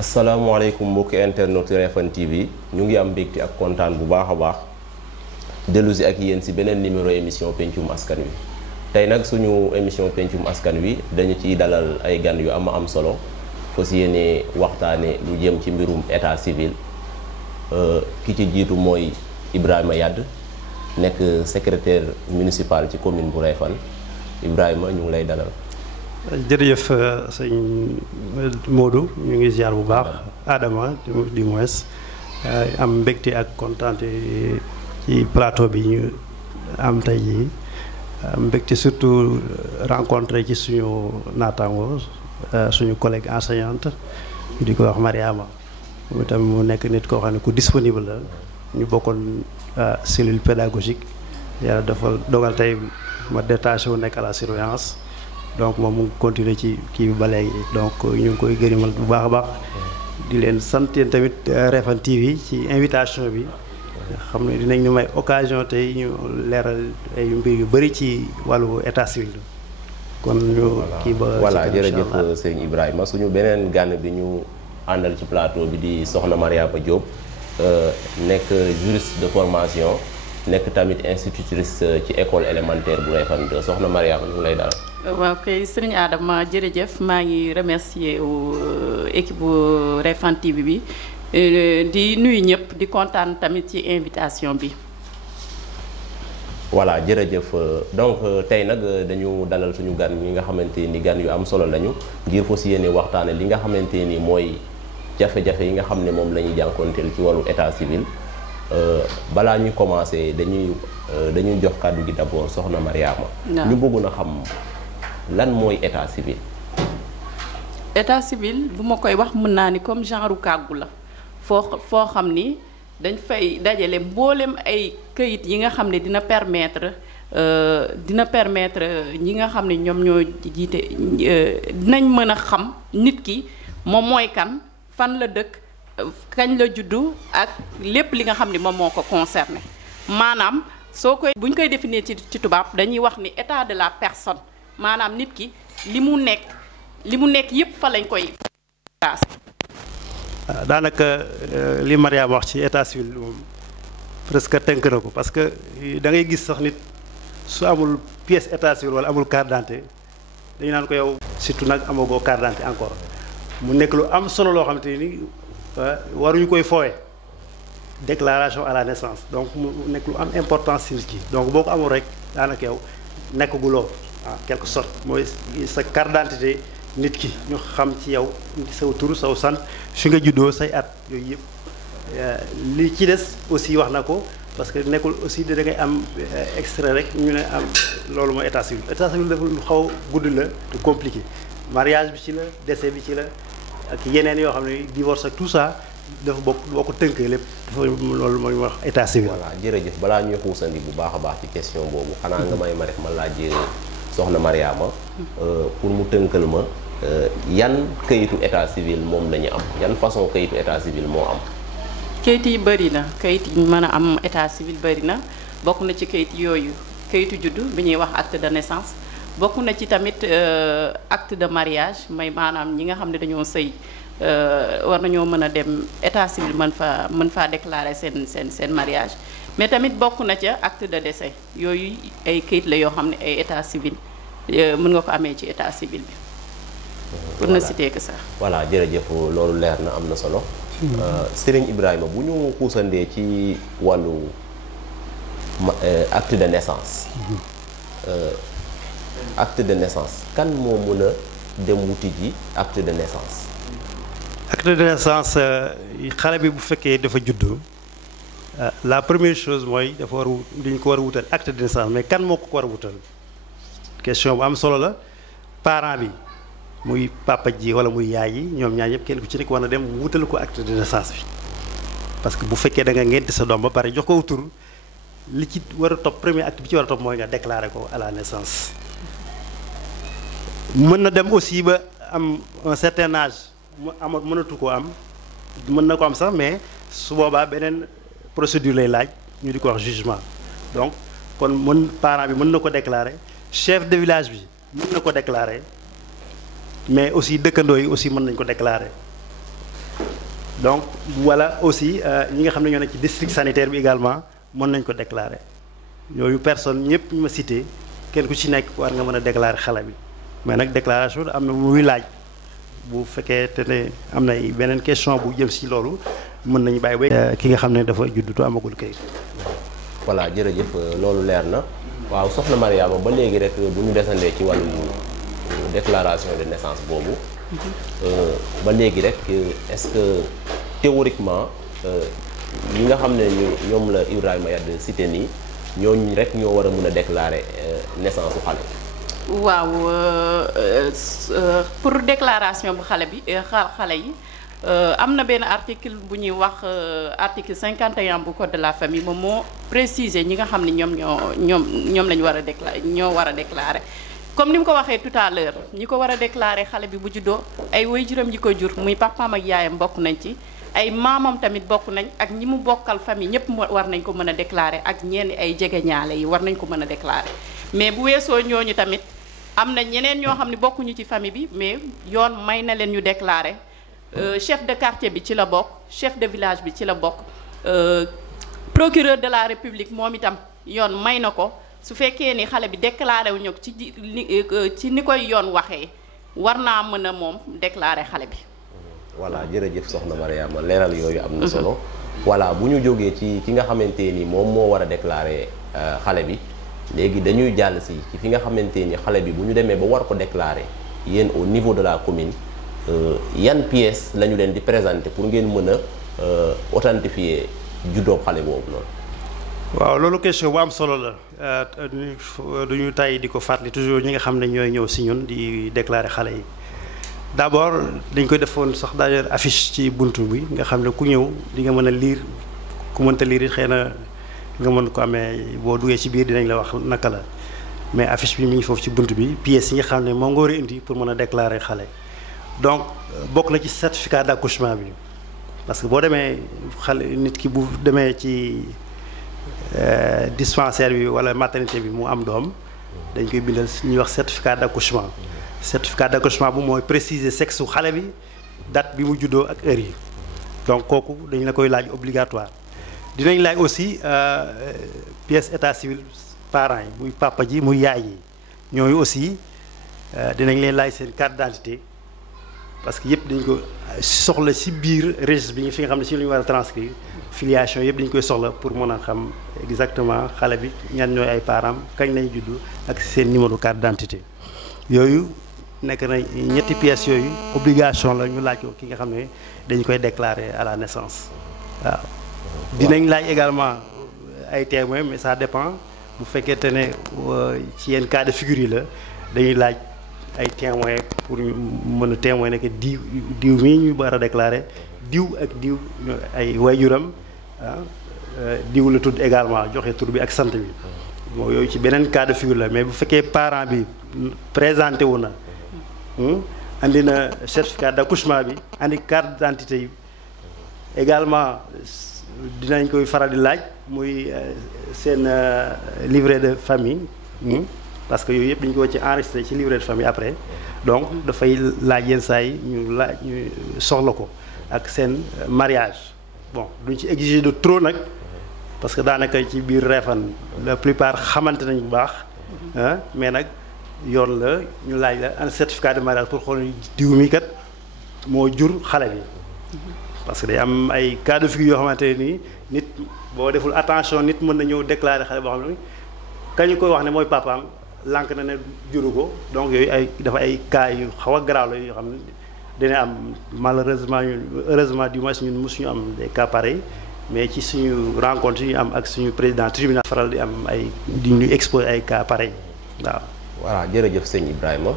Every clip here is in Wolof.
asalaamaaleykum mbokki internet Refane TV ñu ngi am mbégte ak kontaan bu baax a baax dellu si ak yéen si beneen numéro émission pencum askan wi tey nag suñu émission pencum askan wi dañu ciy dalal ay gan yu am solo fas yéene waxtaane lu jëm ci mbirum état civil ki ci jiitu mooy Ibrahima Yade nekk secrétaire municipal ci commune bu Refane Ibrahima ñu ngi lay dalal. jërëjëf sëñ Modou ñu ngi ziar bu baax Adama du moins am mbégte ak kontaante ci plateau bi ñu am tey jii mbégte surtout rencontré ci suñu naataango suñu collègue enseignante ñu di ko wax Mariama moom itam mu nekk nit koo xam ne ku disponible la ñu bokkoon cellule pédagogique yàlla dafa dogal tey ma détaché wu nekk à la surveillance donc moom mu continuer ci kii bi ba léegi donc ñu ngi koy gërëmal bu baax a baax di leen sant yéen tamit Refane TV ci invitation bi xam ne dinañ ñu may occasion tey ñu leeral ay mbir yu bëri ci wàllu état civil kon ñu kii ba voilà jërëjëf sëñ Ibrahima suñu beneen gànn bi ñu àndal ci plateau bi di soxna Mariama Diop nekk juriste de formation nekk tamit institutrice ci école élémentaire bu Refane 2 soxna Mariama ñu ngi lay dalal. waaw kay sëriñ Adama jërëjëf maa ngi remercier équipe bu Refane TV bi di nuyu ñëpp di kontaan tamit ci invitation bi. voilà jërëjëf donc tey nag dañu dalal suñu gan ñi nga xamante ni gan yu am solo lañu ngir fas yéene waxtaane li nga xamante ni mooy jafe-jafe yi nga xam ne moom la ñuy jànkoonteel ci wàllu état civil balaa ñuy commencé dañuy jox kàddu gi d'abord soxna Mariama. ñu bëggoon a xam. lan mooy état civil. état civil bu ma koy wax mën naa ni comme genre kàggu la foo xam ni dañ fay dajale mboolem ay këyit yi nga xam ne dina permettre ñi nga xam ne ñoom ñoo jiite dinañ mën a xam nit ki moom mooy kan fan la dëkk kañ la juddu ak lépp li nga xam ne moom moo ko concerné maanaam bu ñu koy définir ci tubaab dañuy wax ni état de la personne. maanaam nit ki li mu nekk yépp fa lañ koy paas. daanaka li Mariam wax ci état civil moom presque tënk na ko parce que da ngay gis sax nit su amul pièce état civil wala amul carte d'identité dañu naan ko yow surtout nag amagoo carte d'identité encore mu nekk lu am solo loo xamante ni waruñu koy foowe déclaration à la naissance donc mu nekk lu am importance ci nit ki donc boo ko amul rek daanaka yow nekkaguloo en quelque sorte mooy sa carte d'identité nit ki ñu xam ci yow saw tur saw sant fi nga juddoo say at yooyu yëpp li ci des aussi wax na ko parce que nekkul aussi da ngay am extrait rek ñu ne am loolu mooy état civil dafa lu xaw gudd la te compliqué mariage bi ci la décès bi ci la ak yeneen yoo xam ne divorce ak tout ça dafa boo ko tënkee lépp dafa loolu mooy wax état civil. voilà jërëjëf balaa ñuy xuusandi bu baax a baax ci question boobu xanaa nga may ma rek ma laaj soxna Mariama pour mu tënkal ma yan kayitu état civil moom la ñu am yan façon kayitu état civil moo am. kayit yi bëri na kayit yi mën a am état civil bëri na bokk na ci kayit yooyu kayitu juddu bi ñuy wax acte de naissance bokk na ci tamit acte de mariage may maanaam ñi nga xam ne dañoo sëy war nañoo mën a dem état civil mën faa déclarer seen mariage mais tamit bokk na ca acte de décès yooyu ay kayit la yoo xam ne ay état civil mën nga ko amee ci état civil bi. pour ne citer que ça. voilà jërëjëf loolu leer na am na solo. Serigne Ibrahima bu ñu xuusandee ci wàllu acte de naissance. acte de naissance kan moo mën a dem wuti ji acte de naissance. acte de naissance xale bi bu fekkee dafa juddu la première chose mooy dafa war dañu ko war a wutal acte de naissance mais kan moo ko war a wutal question bu am solo la parent bi muy papa ji wala muy yaay yi ñoom ñaar ñëpp kenn ku ci nekk war na dem wutal ko acte de naissance bi parce que bu fekkee da nga ngénte sa doom ba pare jox ko tur li ci war a topp premier acte bi ci war a topp mooy nga déclarer ko à la naissance. mën na dem aussi ba am un certain âge mu mënatu ko am mën na ko am sax mais su boobaa beneen procédure lay laaj ñu di ko wax jugement donc kon parent bi mën na ko déclarer chef de village bi mën na ko déclarer mais aussi dëkkandoo yi aussi mën nañ ko déclarer donc wala aussi ñi nga xam ne ñoo nekk ci district sanitaire bi également mën nañ ko déclarer yooyu personne ñëpp ñu ma cité kenn ku ci nekk war nga mën a déclarer xale bi mais nag déclaration am na muy laaj bu fekkee te ne am na beneen question bu jëm si loolu mën nañu bàyyi ba ki nga xam ne dafa juddu amagul kayit. voilà jërëjëf loolu leer na waaw soxna Mariama ba léegi rek bu ñu desandee ci wàllu déclaration de naissance boobu ba léegi rek est-ce que théoriquement ñi nga xam ne ñoom la Ibrahima Yade cité nii ñooñu rek ñoo war a mën a déclarer naissance su xale. waaw pour déclaration bu xale bi xale yi am na benn article bu ñuy wax article 51 bu code de la famille moom moo préciser ñi nga xam ne ñoom la ñu war a déclarer ñoo war a déclarer comme ni mu ko waxee tout à l'heure ñi ko war a déclarer xale bi bu juddoo ay waajuram yi ko jur muy papaam ak yaayam bokk nañ ci ay maamam tamit bokk nañ ak ñi mu bokkal famille ñëpp war nañ ko mën a déclarer ak ñenn ay jegeñaale yi war nañ ko mën a déclarer mais bu weesoo ñooñu tamit am na ñeneen ñoo xam ne bokkuñu ci famille bi mais yoon may na leen ñu déclarer chef de quartier bi ci la bokk chef de village bi ci la bokk procureur de la république moom itam yoon may na ko su fekkee ni xale bi déclaré wuñu ko ci ni koy yoon waxee war naa mën a moom déclarer xale bi. voilà jërëjëf soxna Mariama leeral yooyu am na solo voilà bu ñu jógee ci ki nga xamante ni moom moo war a déclarer xale bi léegi dañuy jàll si ci fi nga xamante ni xale bi bu ñu demee ba war ko déclarer yéen au niveau de la commune yan pièces la ñu leen di présenter pour ngeen mën a authentifier juddoo xale boobu noonu. waaw loolu question bu am solo la duñu tàyyi di ko fàttali toujours ñi nga xam ne ñooy ñëw si ñun di déclarer xale yi d'abord dañ koy defoon sax d'ailleurs affiche ci buntu bi nga xam ne ku ñëw di nga mën a lire ku mënta lire it xëy na nga mën ko amee boo duggee ci biir dinañ la wax naka la mais affiche bi mi ngi foofu ci buntu bi pièces yi nga xam ne moo nga war a indi pour mën a déclarer xale donc bokk na ci certificat d'accouchement bi parce que boo demee xale nit ki bu demee ci dispensaire bi wala maternité bi mu am doom dañ koy bindal ñuy wax certificat d'accouchement certificat d'accouchement bu mooy préciser sexe su xale bi date bi mu juddoo ak heure yi donc kooku dañ la koy laaj obligatoire dinañ laaj aussi pièce état civil parents yi muy papa ji muy yaay yi ñooyu aussi dinañ leen laaj seen carte d'identité parce que yëpp dañ ko soxla ci biir registre bi fi nga xam ne ci lu ñu war a transcrire filiation yëpp dañ koy soxla pour mën a xam exactement xale bi ñan ñooy ay parents kañ lañ juddu ak seen numéro carte d'identité yooyu nekk na ñetti pièces yooyu obligation la ñu laaj ko ki nga xam ne dañ koy déclarer à la naissance waaw. dinañ laaj également ay témoins mais ça dépend bu fekkente ne ci yenn cas de figure yi la dañuy laaj ay témoins pour ñu mën a témoigner que diw mii ñu war a déclarer diw ak diw ay waajuram diw la tudd également joxe tur bi ak sant bi moo yooyu ci beneen cas de figure la mais bu fekkee parent bi présenté wu na andi na certificat d'accouchement bi andi carte d'identité yi également dinañ koy faral di laaj muy seen livret de famille parce que yooyu yëpp dañu ko ci enregistré ci livret de famille après donc dafay laaj yenn saa yi ñu soxla ko ak seen mariage bon duñ ci exiger de trop nag parce que daanaka ci biir Réfane la plupart xamante nañ bu baax mais nag yoon la ñu laaj la un certificat de mariage pour xool diw mi kat moo jur xale bi parce que day am ay cas de figure yoo xamante ne nii nit boo deful attention nit mën na ñëw déclarer xale boo xam ne kañu koy wax ne mooy papaam lànk na ne juru ko donc yooyu ay dafa ay cas yu xaw a garaaw la yoo xam ne dina am malheureusement ñun heureusement du moins ñun mosuñu am des cas pareils mais ci suñu rencontre yi ñu am ak suñu président tribunal faral di am ay di ñu exposer ay cas pareils waaw. voilà jërëjëf sëñ Ibrahima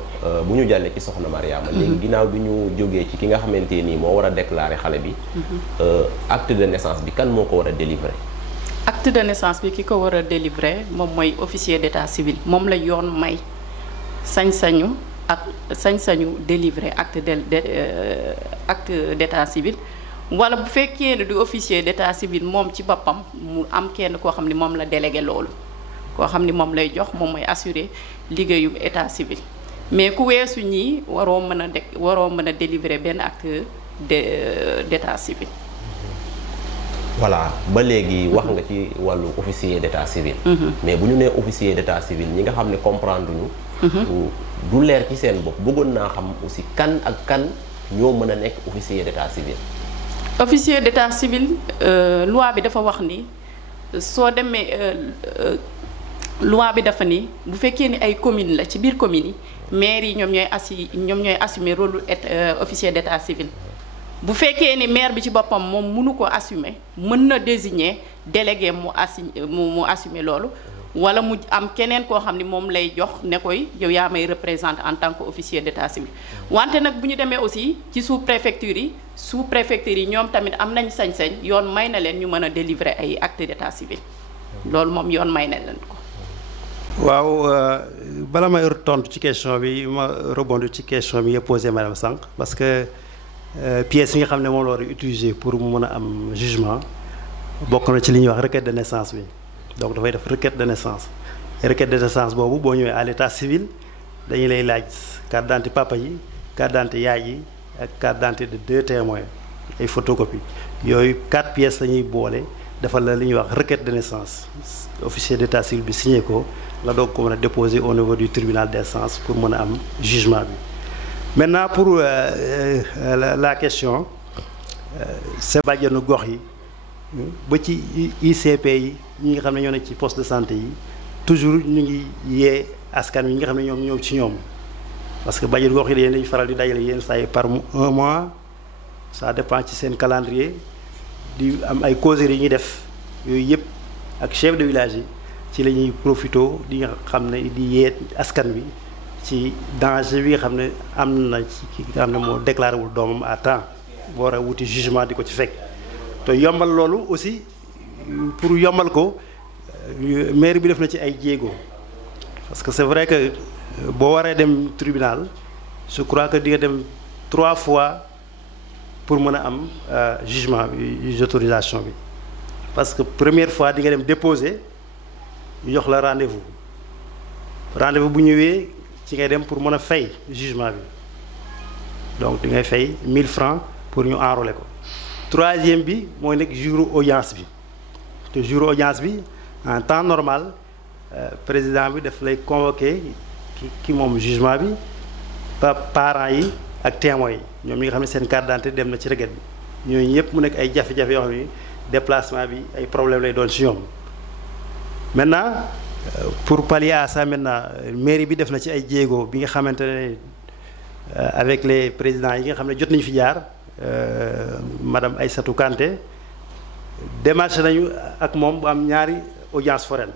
bu ñu jàllee ci soxna Mariama léegi ginnaaw bi ñu jógee ci ki nga xamante nii moo war a déclarer xale bi acte de naissance bi kan moo ko war a délivrer. acte de naissance bi ki ko war a délivrer moom mooy officier d'état civil moom la yoon may sañ-sañu délivrer acte d'état civil wala bu fekkee ne du officier d'état civil moom ci boppam mu am kenn koo xam ne moom la délégué loolu koo xam ni moom lay jox moom mooy assurer liggéeyu état civil mais ku weesu ñii waroo mën a délivrer benn acte d'état civil. voilà ba léegi wax nga ci wàllu officier d'état civil. mais bu ñu nee officier d'état civil ñi nga xam ne comprendre ñu. du leer ci seen bopp bëggoon naa xam aussi kan ak kan ñoo mën a nekk officier d'état civil. officier d'état civil loi bi dafa wax ni soo demee loi bi dafa ni bu fekkee ni ay commune la ci biir commune yi maire yi ñoom ñooy assumer rôle officier d'état civil. bu fekkee ni maire bi ci boppam moom mënu ko assumer mën na désigner délégué mu assumer loolu wala mu am keneen koo xam ni moom lay jox ne koy yow yaa may représenter en tant que officier d'état civil. wante nag bu ñu demee aussi ci sous-préfecture yi ñoom tamit am nañ sañ-sañ yoon may na leen ñu mën a délivrer ay actes d'état civil loolu moom yoon may na leen ko. waaw bala may tontu ci question bi ma rebondir ci question bi nga posé madame sànq parce que pièces yi nga xam ne moom la war a utiliser pour mu mën a am jugement bokk na ci li ñuy wax requête de naissance bi donc dafay def requête de naissance boobu boo ñëwee à l'état civil dañu lay laaj carte d'identité papa yi carte d'identité yaay yi ak carte d'identité de 2 témoins ay photocopie yooyu 4 pièces la ñuy boole defal la li ñuy wax requête de naissance officier d'état civil bi signé ko nga doog ko mën a déposer au niveau du tribunal d'instance pour mën a am jugement bi. maintenant pour la question sa bàjjenu gox yi ba ci ICP yi ñi nga xam ne ñoo nekk ci poste de santé yi toujours ñu ngi yee askan wi ñi nga xam ne ñoom ñëw ci ñoom parce que bàjjenu gox yi dañuy faral di dajale yenn saa yi par 1 mois ça dépend ci seen calendrier di am ay causeries yi ñuy def yooyu yëpp ak chef de village yi ci la ñuy profito di nga xam ne di yee askan wi ci danger bi nga xam ne am na ci ki nga xam ne moo déclaré wul doomam à temps war a wuti jugement di ko ci fekk te yombal loolu aussi pour yombal ko maire bi def na ci ay jéego parce que c'est vrai que boo waree dem tribunal je crois que di nga dem 3 fois pour mën a am jugement bi autorisation bi parce que première fois di nga dem déposer ñu jox la rendez-vous bu ñëwee ci ngay dem pour mën a fay jugement bi donc di ngay fay 1000 francs pour ñu enrôler ko. 3e bi mooy nekk jour audience bi te jour audience bi en temps normal président bi daf lay convoquer ki moom jugement bi parents yi ak témoins yi ñoom ñi nga xam ne seen carte d'identité dem na ci requête bi ñooñu ñëpp mu nekk ay jafe-jafe yoo xam ne déplacement bi ay problème lay doon ci ñoom. maintenant pour pallier à ça maintenant mairie bi def na ci ay jéego bi nga xamante ne avec les présidents yi nga xam ne jot nañu fi jaar madame Aïssatou Kanté démarché nañu ak moom bu am ñaari audience foraine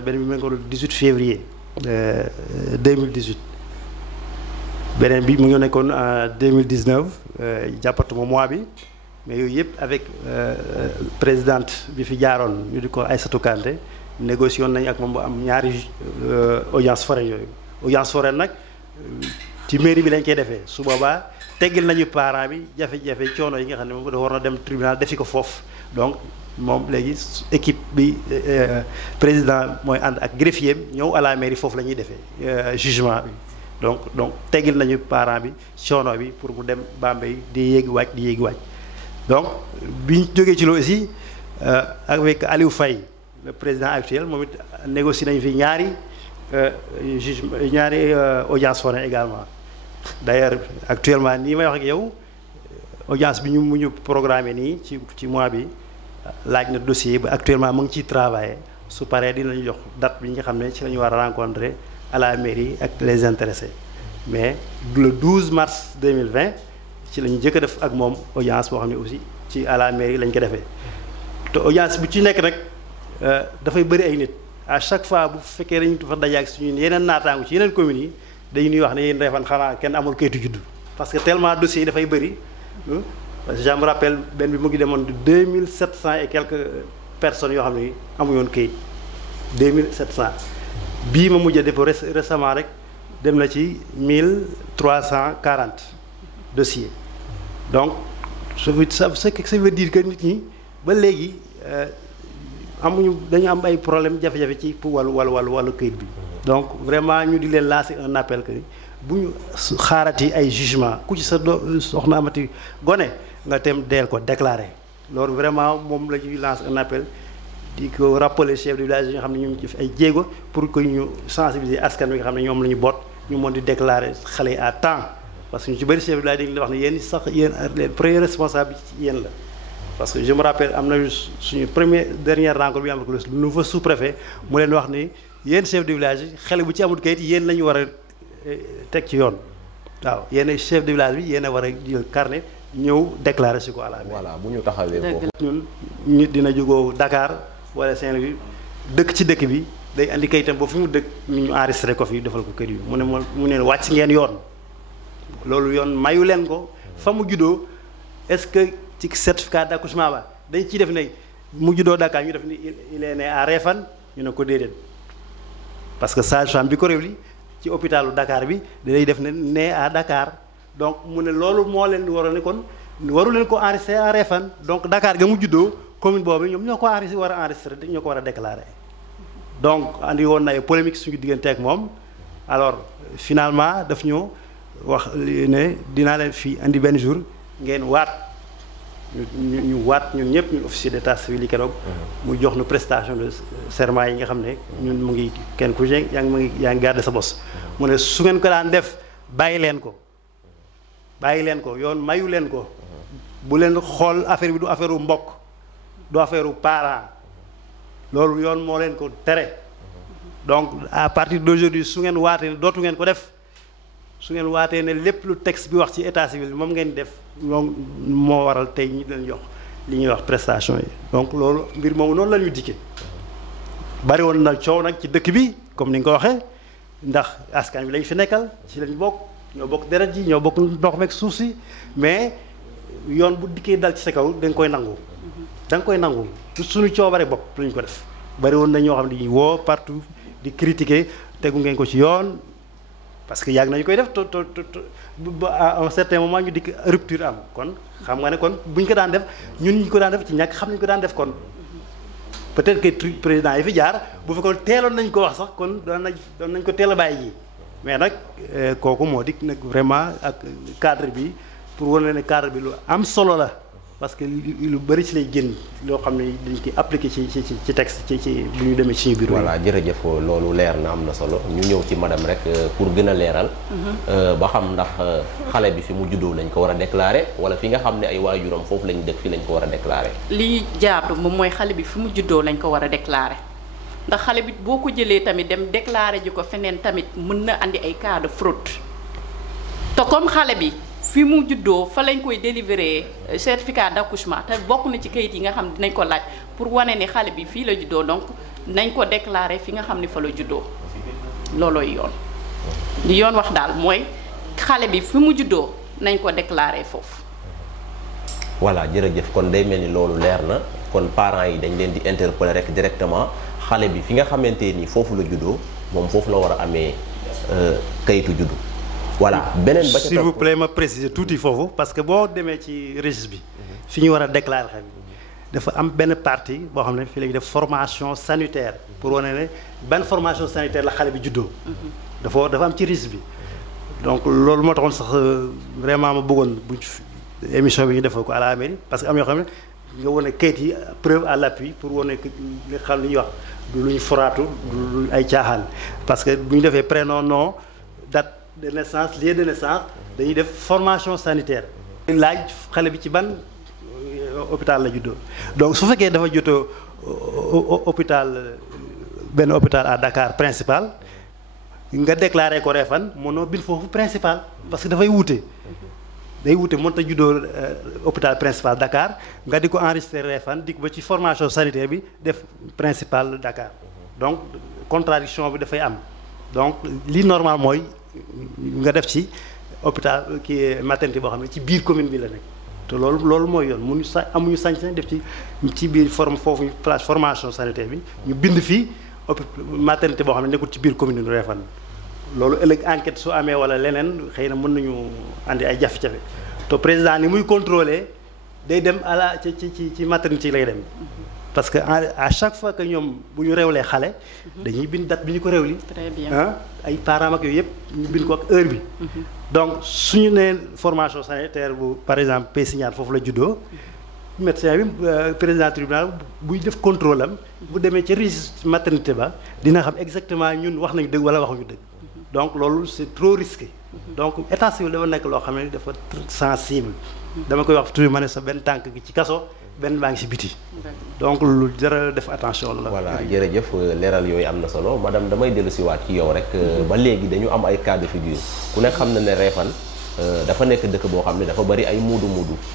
benn bi mu ngi ko 18 février 2018 beneen bi mu ngi nekkoon en 2019 jàppatuma mois bi mais yooyu yëpp avec présidente bi fi jaaroon ñu di ko Aïssatou Kanté négocié woon nañu ak moom bu am ñaari audience foraine yooyu audience foraine nag ci mairie bi lañ koy defee su boobaa teggil nañu parent bi jafe-jafe coono yi nga xam ne moom dafa war na dem tribunal defi ko foofu donc moom léegi équipe bi président mooy ànd ak greffier ñëw à la mairie foofu la ñuy defee jugement bi donc teggil nañu parent bi coono bi pour mu dem Bambey di yéegi wàcc donc bi ñu jógee ci loolu aussi avec Aliou Faye le président actuel moom it négocié nañu fi ñaari audience foraine également d'ailleurs actuellement nii may wax ak yow audience bi mu ñu programmé nii ci mois bi laaj na dossier ba actuellement mu ngi ciy travailler su paree dinañu jox date bi nga xam ne ci la ñu war a rencontrer à la mairie ak les intéressés mais le 12 mars 2020 ci la ñu jëkk a def ak moom audience boo xam ne aussi ci à la mairie lañ ko defee te audience bu ci nekk rek dafay bëri ay nit à chaque fois bu fekkee dañu fa daje ak suñu yeneen naataangu ci yeneen communes yi dañuy wax ne yéen Réfane xanaa kenn amul kayitu juddu parce que tellement dossiers yi dafay bëri parce que je me rappelle benn bi mu ngi demoon de 2700 et quelques personnes yoo xam ne amuñu woon kayit 2700 bii ma mujj a def récemment rek dem na ci 1340 dossiers donc ça veut dire que nit ñi ba léegi dañu am ay problème jafe-jafe ci pour wàllu këyit bi. donc vraiment ñu di leen lancer un appel que bu ñu xaarati ay jugement ku ci sa soxna amati gone nga tem deel ko déclarer loolu vraiment moom la ñuy lancer un appel di ko rappeler chef de village yi nga xam ne ñu ngi ci ay jéego pour que ñu sensibiliser askan wi nga xam ne ñoom la ñu boot ñu mën di déclarer xale yi à temps parce que ñu ci bëri chef de village dañu wax ne yéen sax yéen les premiers responsables ci yéen la. parce que je me rappelle am na suñu dernière rencontre bi am ak le nouveau sous-préfet mu leen wax ni yéen chef de village yi xale bu ci amul kayit yéen la ñu war a teg ci yoon waaw yéen chef de village bi yéen a war a jël carnet ñëw déclarer si ko à la voilà bu ñu taxawee foofu. ñun nit dina jógoo Dakar wala Saint-Louis dëkk ci dëkk bi day andi kayitam ba fu mu dëkk ñu enregistré ko fi defal ko kër yi mu ne wàcc ngeen yoon loolu yoon mayu leen ko fa mu juddoo est-ce que ci certificat d'accouchement ba dañ ciy def ne mu juddoo Dakar ñu def ni il est né à Réfane ñu ne ko déedéet parce que sage-femme bi ko révli ci hôpitalu Dakar bi day def ne né à Dakar donc mu ne loolu moo leen waroon ne kon waru leen ko enregistré à Réfane donc Dakar ga mu juddoo commune boobu ñoom ñoo ko enregistré war a enregistré ñoo ko war a déclarer donc andi woon na ay polémique suñu diggante ak moom alors finalement daf ñu wax ne dinaa leen fii andi benn jour ngeen waat ñu waat ñun ñëpp ñun officier d'état civil yi keroog mu jox nu prestation de serment yi nga xam ne ñun mu ngi kenn ku yaa ngi garder sa bos mu ne su ngeen ko daan def bàyyi leen ko yoon mayu leen ko bu leen xool affaire bi du affaire u mbokk du affaire u parent loolu yoon moo leen ko tere donc à partir d'aujourd'hui su ngeen waatee dootu ngeen ko def su ngeen waatee ne lépp lu texte bi wax ci état civil moom ngeen def moom moo waral tey ñi leen jox li ñuy wax prestation yi donc loolu mbir moomu noonu la ñu dikkee bari woon na coow nag ci dëkk bi comme ni nga ko waxee ndax askan bi lañ fi nekkal ci lañ bokk ñoo bokk deret ji ñoo bokk ndox meeg suuf si mais yoon bu dikkee dal ci sa kaw da nga koy nangu suñu coobare bopp lañ ko def bari woon na ñoo xam ne dañuy woo partout di critiquer tegu ngeen ko ci yoon parce que yàgg nañu koy def à un certain moment ñu dikk rupture am kon xam nga ne kon bu ñu ko daan def ñun ñu ko daan def ci ñàkk xam nañu ko daan def kon peut-être que président yi fi jaar bu fekkoon teeloon nañ ko wax sax kon doon nañ ko teel a bàyyi ji mais nag kooku moo dikk nag vraiment ak cadre bi pour wane ne cadre bi lu am solo la parce que lu bëri ci lay génn loo xam ne dañ koy appliqué ci texte ci bu ñu demee ci suñu bureau. voilà jërëjëf loolu leer na am na solo ñu ñëw ci madame rek pour gën a leeral. ba xam ndax xale bi fi mu juddoo lañ ko war a déclarer wala fi nga xam ne ay waajuram foofu lañ dëkk fi lañ ko war a déclarer. li jaadu moom mooy xale bi fi mu juddoo lañ ko war a déclarer ndax xale bi boo ko jëlee tamit dem déclarer ji ko feneen tamit mën na andi ay cas de fraude te comme xale bi. fi mu juddoo fa lañ koy délivrer certificat d'accouchement te bokk na ci kayit yi nga xam ne dinañ ko laaj pour wane ni xale bi fii la juddoo donc nañ ko déclarer fi nga xam ne fa la juddoo loolooy yoon li yoon wax daal mooy xale bi fi mu juddoo nañ ko déclarer foofu. voilà jërëjëf kon day mel ni loolu leer na kon parents yi dañ leen di interpeller rek directement xale bi fi nga xamante ni foofu la juddoo moom foofu la war a amee kayitu juddu. voilà beneen ba ca s'il vous plaît ma préciser tuuti foofu parce que boo demee ci registre bi fi ñu war a déclarer xale bi dafa am benn partie boo xam ne fii la ñuy def formation sanitaire pour wane ne ban formation sanitaire la xale bi juddoo. dafa am ci registre bi donc loolu moo taxoon sax vraiment ma bëggoon buñ émission bi ñu defal ko à la mairie parce que am yoo xam ne nga wane kayit yi preuve à l'appui pour wane li xam li ñuy wax du lu ñu foraatu du ay caaxaan parce que bu ñu defee prénom nom date de naissance lieu de naissance dañuy def formation sanitaire laaj xale bi ci ban hôpital la juddoo donc su fekkee dafa juddoo benn hôpital à Dakar principal nga déclaré ko Réfane mënoo bind foofu principal parce que dafay wuute day wuute mënut a juddoo hôpital principal Dakar nga di ko enregistré Réfane di ko ba ci formation sanitaire bi def principal Dakar donc contradiction bi dafay am donc li normal mooy nga def ci hôpital kii maternité boo xam ne ci biir commune bi la nekk te loolu mooy yoon amuñu sañ-sañ def ci biir foofu place formation sanitaire bi ñu bind fii maternité boo xam ne nekkul ci biir commune nu Réfane loolu ëllëg enquête su amee wala leneen xëy na mën nañu andi ay jafe-jafe te président ni muy contrôler day dem à la ci maternité lay dem parce que à chaque fois que ñoom bu ñu réewlee xale dañuy bind date bi ñu ko réewli. très bien ay parents ak yooyu yëpp ñu bind ko ak heure bi. donc suñu nee formation sanitaire bu par exemple Pésignane foofu la juddoo. médecin bi président tribunal buy def contrôle am bu demee ci registre maternité ba dina xam exactement ñun wax nañu dëgg wala waxuñu dëgg. donc loolu c'est trop risqué. donc état civil dafa nekk loo xam ne dafa sensible. dama koy wax toujours ma ne sa benn tànk gi ci kaso benn baa ngi ci biti. donc lu jar def attention la. voilà jërëjëf leeral yooyu am na solo madame damay dellu si waat ci yow rek. ba léegi dañu am ay cas de figure ku nekk xam na ne Réfane dafa nekk dëkk boo xam ne dafa bari ay muudu.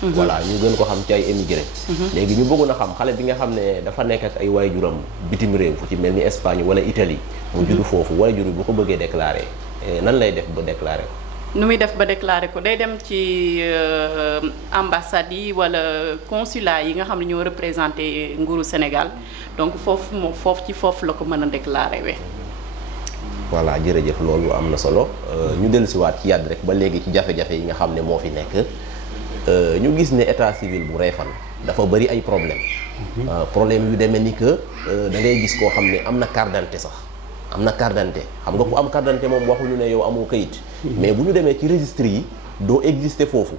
voilà ñu gën ko xam ci ay émigré. léegi ñu bëggoon a xam xale bi nga xam ne dafa nekk ak ay waajuram bitim réew fu ci mel ni Espagne wala Italie. mu juddu foofu waajur bu ko bëggee déclarer nan lay def ba déclarer ko. nu muy def ba déclarer ko day dem ci ambassade yi wala consulat yi nga xam ne ñoo représenté nguuru Sénégal donc foofu la ko mën a déclarer we voilà jërëjëf loolu am na solo ñu dellusiwaat ci yàdd rek ba léegi ci jafe-jafe yi nga xam ne moo fi nekk ñu gis ne état civil bu Réfane dafa bari ay problème yu demee ni que da ngay gis koo xam ne am na carte d'identité sax am na carte d'identité xam nga ku am carte d'identité moom waxuñu ne yow amoo kayit mais bu ñu demee ci registre yi doo exister foofu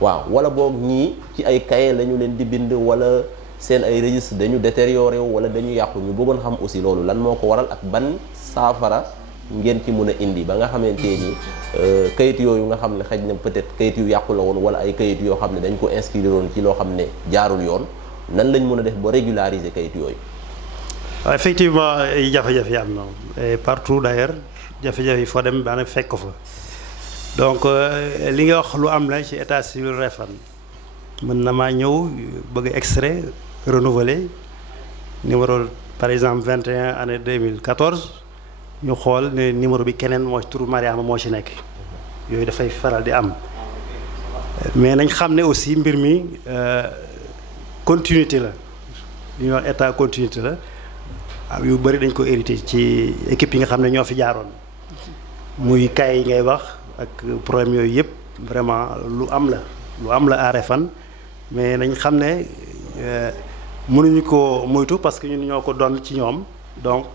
waaw wala boog ñii ci ay cahier la ñu leen di bind wala seen ay registre dañu détérioré wala dañu yàqu ñu bëggoon xam aussi loolu lan moo ko waral ak ban saafara ngeen ci mën a indi ba nga xamante ni kayit yooyu nga xam ne xëy na peut-être kayit yu yàqu la woon wala ay kayit yoo xam ne dañ ko inscrire woon ci loo xam ne jaarul yoon nan lañ mën a def ba régulariser kayit yooyu. effectivement ay jafe-jafe yi am na et partout d'ailleurs jafe-jafe yi foo dem daanaka fekk ko fa donc li nga wax lu am la ci état civil Réfane mën na maa ñëw bëgg extrait renouveler numéro par exemple 21 année 2014 ñu xool ne numéro bi keneen moo ci turu Mariama moo ci nekk yooyu dafay faral di am mais nañ xam ne aussi mbir mi continuité la li ñuy wax état continuité la. yu bëri dañ ko hérité ci équipe yi nga xam ne ñoo fi jaaroon muy kay yi ngay wax ak problème yooyu yëpp vraiment lu am la à Réfane mais nañ xam ne mënuñu ko moytu parce que ñun ñoo ko doon ci ñoom donc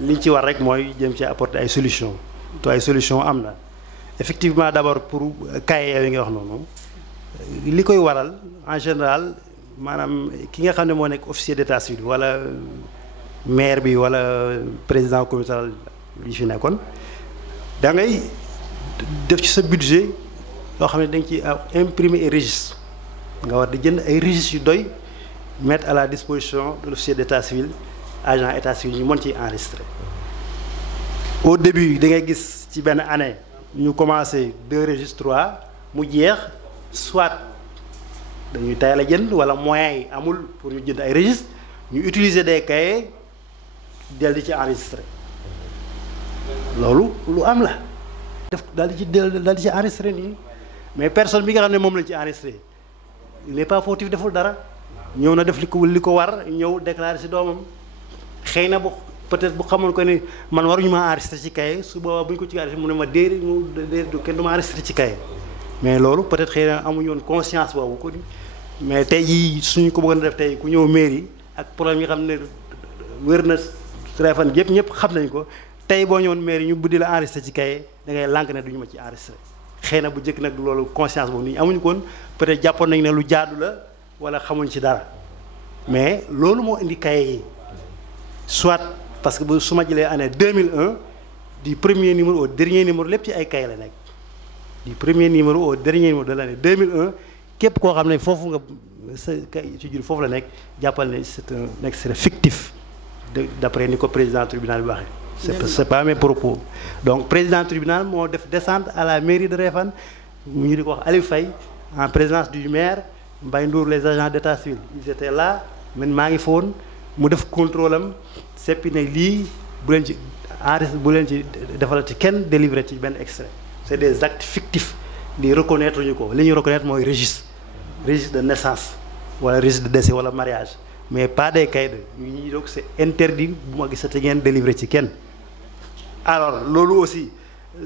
liñ ci war rek mooy jëm ci apporter ay solution te ay solution am na effectivement d'abord pour kay yi ngay wax noonu li koy waral en général maanaam ki nga xam ne moo nekk officier d'état civil wala maire bi wala président comité yi fi nekkoon da ngay def ci sa budget loo xam ne da nga ci imprimer ay registres nga war di jënd ay registres yu doy mettre à la disposition de l'officier d'état civil agent état civil ñu mën ciy enregistrer. au début da ngay gis ci benn année ñu commencé 2 registres 3 mu jeex soit dañuy tayal a jënd wala moyens yi amul pour ñu jënd ay registres ñu utiliser des cahiers. del di ci enregistré loolu lu am la def daal di ci enregistré nii mais personne bi nga xam ne moom lañ ci enregistré il n'est pas fautif deful dara ñëw na def li ko war ñëw déclaré ci doomam xëy na bu peut-être bu xamoon ko ni man waruñu ma enregistré ci cahier su boobaa bu ñu ko ci enregistré mu ne ma déedéet kenn du ma enregistré ci cahier mais loolu peut-être xëy na amuñu woon conscience boobu ko mais tey jii suñu ko bëggoon a def tey ku ñëw mairie ak problème yi xam ne wér na Réfane yëpp ñëpp xam nañ ko tey boo ñëwoon mairie ñu buddi la enregistré ci cahier da ngay lànk ne duñu ma ci enregistré xëy na bu njëkk nag loolu conscience boobu nit ñi amuñu koon peut-être jàppoon nañ ne lu jaadu la wala xamuñ ci dara mais loolu moo indi cahier yi soit parce que bu su ma jëlee année 2001 du premier numéro au dernier numéro lépp ci ay cahier la nekk du premier numéro au dernier numéro de l'année 2001 képp koo xam ne foofu nga sa cahier ci jur foofu la nekk jàppal ne c'est un extrait fictif d'après ni ko président tribunal bi waxee c'est pas mes propos donc président tribunal moo def descente à la mairie de Réfane ñu di ko wax Aliou Faye en présence du maire Mbaye Ndour les agents d'état civil ils étaient là man maa ngi fa woon mu def contrôle am seppi ne lii bu leen ci enregistré bu leen ci defalati kenn délivré ci benn extrait c'est des actes fictifs lii reconnaître ñu ko li ñu reconnaître mooy registre de naissance wala registre de décès wala mariage mais pas des cahiers de ñi donc c'est interdit bu ma gisati ngeen délivré ci kenn. alors loolu aussi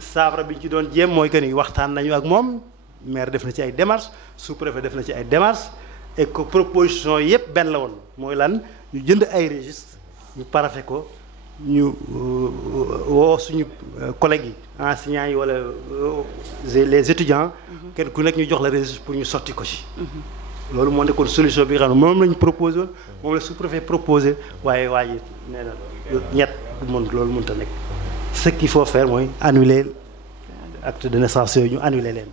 saafara bi ñu ci doon jéem mooy que ni waxtaan nañu ak moom maire def na ci ay démarches sous-préfet def na ci ay démarches et que proposition yépp benn la woon mooy lan ñu jënd ay registre ñu paraphé ko ñu woo suñu collègues yi enseignants yi wala les étudiants kenn ku nekk ñu jox la registre pour ñu sotti ko ci loolu moo nekkoon solution bi nga xam ne moom lañu proposé woon moom la sous-préfet proposé waaye waa ji nee na ñett loolu mënut a nekk ce qu'il faut faire mooy annuler acte de naissance yooyu ñu annuler leen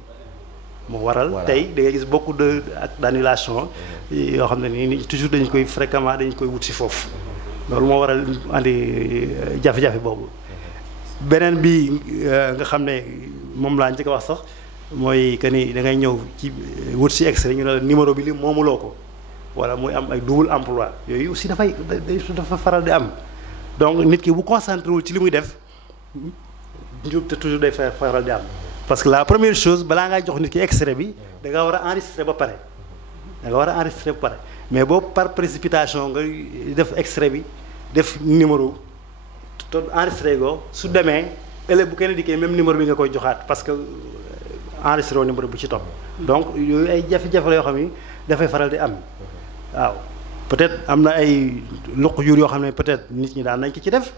moo waral tey da ngay gis beaucoup de actes d'annulation yoo xam ne nii toujours dañu koy fréquemment dañu koy wut si foofu loolu moo waral andi jafe-jafe boobu beneen bi nga xam ne moom laa njëkk a wax sax mooy que ni da ngay ñëw ci wut si extrait ñu ne la numéro bi li moomuloo ko wala muy am ay double emploi yooyu aussi dafa faral di am donc nit ki bu concentré wul ci li muy def njub te toujours day faral di am parce que la première chose balaa ngay jox nit ki extrait bi da nga war a enregistrer ba pare mais boo par précipitation nga def extrait bi def numéro te enregistré go su demee ëllëg bu kenn dikkee même numéro bi nga koy joxaat parce que enregistré woo numéro bu ci topp donc yooyu ay jafe-jafe la yoo xam ni dafay faral di am waaw peut-être am na ay luq jur yoo xam ne peut-être nit ñi daan nañ ko ci def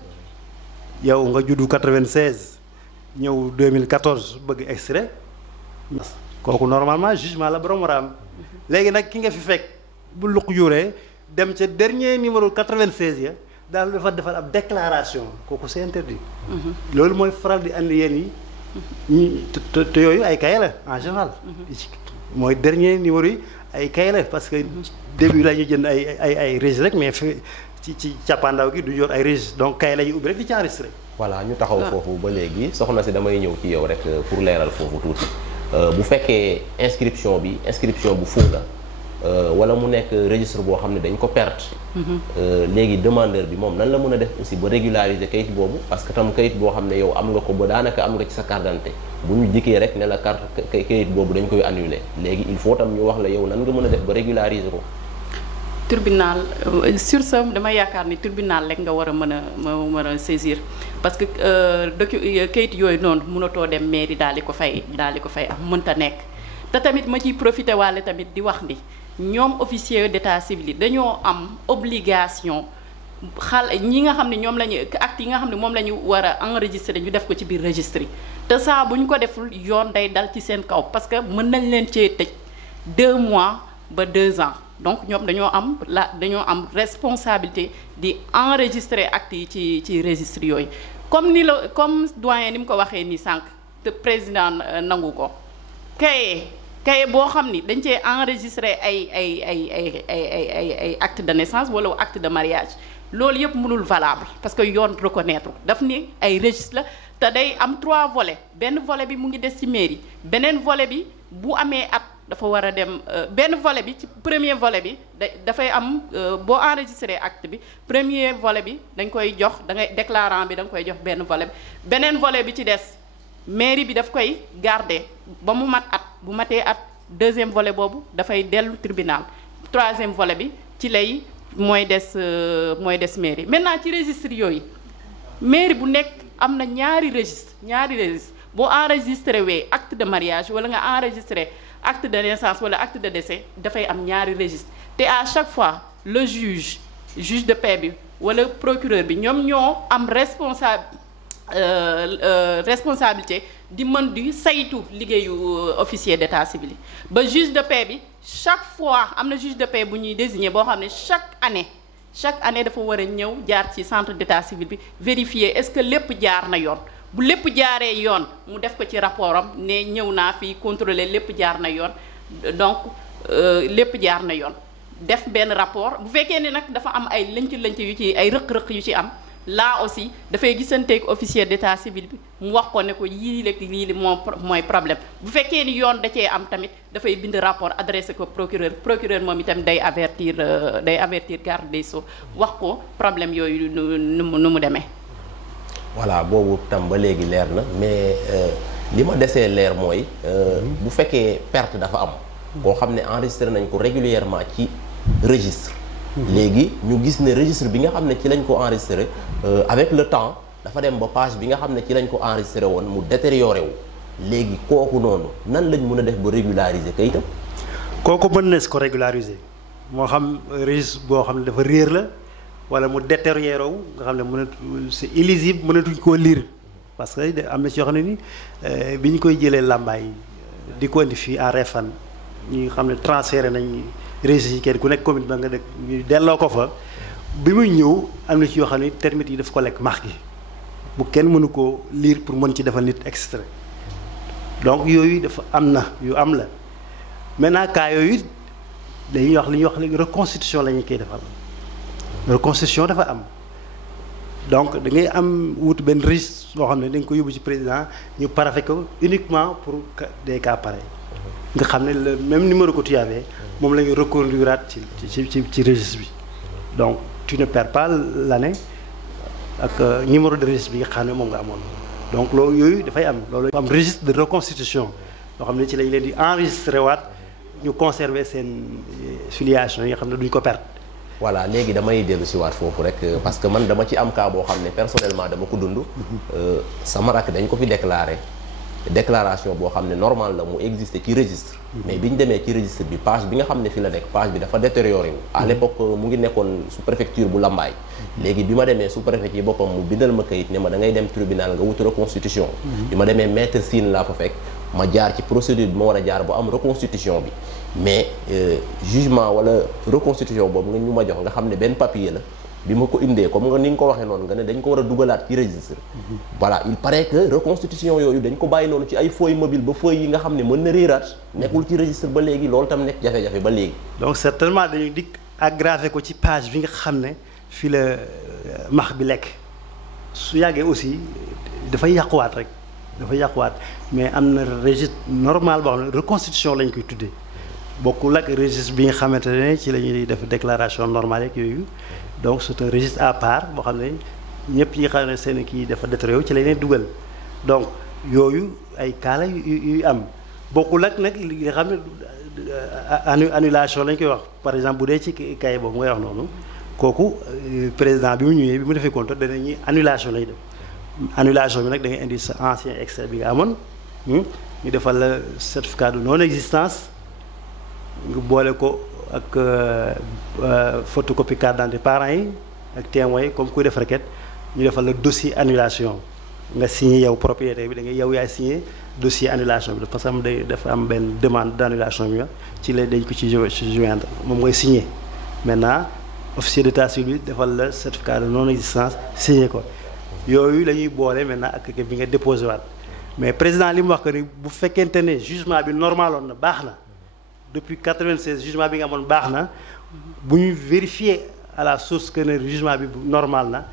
yow nga juddu 96 ñëw 2014 bëgg extrait kooku normalement jugement la borom war a am léegi nag ki nga fi fekk bu luq juree dem ca dernier numéro 96 ya daal dafa defal ab déclaration kooku c'est interdit loolu mooy faral di andi yéen yi te yooyu ay kaye la en général mooy dernier numéro yi ay kaye la parce que début la ñuy jënd ay registre rek mais fi ci càppaandaw gi du yor ay registre donc kaye la ñuy ubbi rek di ci enregistré voilà ñu taxaw foofu ba léegi soxna si damay ñëw ci yow rek pour leeral foofu tuuti bu fekkee inscription bu faux la wala mu nekk registre boo xam ne dañ ko perte léegi demandeur bi moom nan la mën a def aussi ba régulariser kayit boobu parce que tam kayit boo xam ne yow am nga ko ba daanaka am nga ci sa carte d'identité bu ñu dikkee rek ne la carte kayit boobu dañ koy annuler léegi il faut tam ñu wax la yow nan nga mën a def ba régulariser ko tribunal sur ce dama yaakaar ni tribunal rek nga war a mën a saisir parce que kayit yooyu noonu mënatoo dem mairie daal di ko fay am mënta nekk te tamit ma ciy profité waale tamit di wax ni ñoom officier d'état civil dañoo am obligation ñi nga xam ne ñoom la ñu acte yi nga xam ne moom la ñu war a enregistrer ñu def ko ci biir registre yi te saa bu ñu ko deful yoon day dal ci seen kaw parce que mën nañ leen cee tëj 2 mois ba 2 ans donc ñoom dañoo am responsabilité di enregistrer acte yi ci registre yooyu comme doyen ni mu ko waxee nii sànq te président nangu ko kaye boo xam ni dañ cee enregistré ay acte de naissance wala acte de mariage loolu yëpp mënul valable parce que yoon reconnaître daf ni ay registre la te day am 3 volets benn volet bi mu ngi des ci mairie beneen volet bi bu amee at dafa war a dem benn volet bi ci premier volet bi dafay am boo enregistré acte bi premier volet bi dañ koy jox déclarant bi da nga koy jox benn volet bi beneen volet bi ci des mairie bi daf koy garder ba mu mat at bu matee at deuxième volet boobu dafay dellu tribunal troisième volet bi ci lay mooy des mairie maintenant ci registre yooyu mairie bu nekk am na ñaari registre boo enregistré wee acte de mariage wala nga enregistré acte de naissance wala acte de décès dafay am ñaari registre te à chaque fois le juge de paix bi wala procureur bi ñoom ñoo am responsabilité di mën di saytu liggéeyu officier d'état civil ba juge de paix bi chaque fois am na juge de paix bu ñuy désigner boo xam ne chaque année dafa war a ñëw jaar ci centre d'état civil bi vérifier est-ce que lépp jaar na yoon bu lépp jaaree yoon mu def ko ci rapport am ne ñëw naa fi contrôler lépp jaar na yoon donc lépp jaar na yoon def benn rapport bu fekkee ne nag dafa am ay lënc yu ci ay rëq-rëq yu ci am là aussi dafay gisanteeg officier d'état civil bi mu wax ko ne ko yii rek lii mooy problème bu fekkee ni yoon da cee am tamit dafay bind rapport adressé ko procureur moom itam day avertir garde des sceaux wax ko problème yooyu nu mu demee. voilà boobu tam ba léegi leer na mais li ma desee leer mooy bu fekkee perte dafa am boo xam ne enregistré nañ ko régulièrement ci registre léegi ñu gis ne registre bi nga xam ne ci lañ ko enregistré avec le temps dafa dem ba page bi nga xam ne ci lañ ko enregistré woon mu détérioré wu léegi kooku noonu nan lañ mën a def ba régulariser kayitam. kooku mën na ko régulariser moo xam registre boo xam ne dafa réer la wala mu détérioré wu nga xam ne mënatu c'est illisible mënatuñ koo lire parce que am na ci yoo xam ne ni bi ñu koy jëlee làmbaay di ko indi fii en Réfane ñi nga xam ne transféré nañ registre yi kenn ku nekk commune ba nga dëkk ñu delloo ko fa bi muy ñëw am na ci yoo xam ne termites yi daf ko lekk max gi bu kenn mënu koo lire pour mën ci defal nit extrait donc yooyu dafa am na yu am la maintenant cas yooyu dañuy wax li ñuy wax léegi reconstitution la ñu koy defal reconstitution dafa am donc da ngay am wut benn registre boo xam ne da nga ko yóbbu ci président ñu paraphé ko uniquement pour des cas pareils nga xam ne le même numéro que tu avais moom la ñu reconduiraat ci registre bi donc tu ne perds pas l'année ak numéro de registre bi nga xam ne moom nga amoon donc loolu yooyu dafay am loolu am registre de reconstitution loo xam ne ci lañ leen di enregistré waat ñu conserver seen filiation yi nga xam ne duñ ko perdre. voilà léegi damay dellu si waat foofu rek parce que man dama ci am cas boo xam ne personnellement dama ko dund sama rakk dañ ko fi déclaré déclaration boo xam ne normal la mu existé ci registre mais bi ñu demee ci registre bi page bi nga xam ne fi la nekk page bi dafa détérioré wu à l'époque mu ngi nekkoon sous préfecture bu Lambaye léegi bi ma demee sous préfet ci boppam mu bindal ma kayit ne ma da ngay dem tribunal nga wut reconstitution bi ma demee maître Sine laa fa fekk ma jaar ci procédure bi ma war a jaar bu am reconstitution bi mais jugement wala reconstitution boobu nga ñu ma jox nga xam ne benn papier la bi ma ko indee comme nga ni nga ko waxee noonu nga ne dañ ko war a dugalaat ci registre voilà il paraît que reconstitution yooyu dañ ko bàyyi noonu ci ay feuilles mobiles ba feuilles yi nga xam ne mën na réeraat nekkul ci registre ba léegi loolu tam nekk jafe-jafe ba léegi donc certainement dañuy dikk aggravé ko ci page bi nga xam ne fii la max bi lekk su yàggee aussi dafay yàquwaat rek dafay yàquwaat mais am na registre normal boo xam ne reconstitution lañ koy tuddee bokkul ak registre bi nga xamante ne ci la ñuy def déclaration normale ak yooyu donc c'est un registre à part boo xam ne ñëpp yi xam ne seen kii dafa détérioré ci la ñuy dugal donc yooyu ay cas la yu am bokkul ak nag li nga xam ne annulation lañ koy wax par exemple bu dee ci kay boobu ngay wax noonu kooku président bi mu ñëwee bi mu defee compte dana ñuy annulation lay def annulation bi nag da ngay indi sa ancien extrait bi nga amoon ñu defal la certificat de non existence nga boole ko ak photocopie carte d'identité parents yi ak témoins yi comme kuy def requête ñu defal la dossier annulation nga signé yow propriétaire bi da ngay yow yaay signé dossier annulation bi parce que am day dafa am benn demande d'annulation bi ci la dañ ko ci joindre moom mooy signé maintenant officier d'état civil bi defal la certificat de non existence signé ko yooyu la ñuy boole maintenant ak bi nga déposé waat mais président li mu wax que ni bu fekkente ne jugement bi normaloon na baax na depuis 96 jugement bi nga amoon baax na bu ñu vérifier à la source que ne jugement bi normal na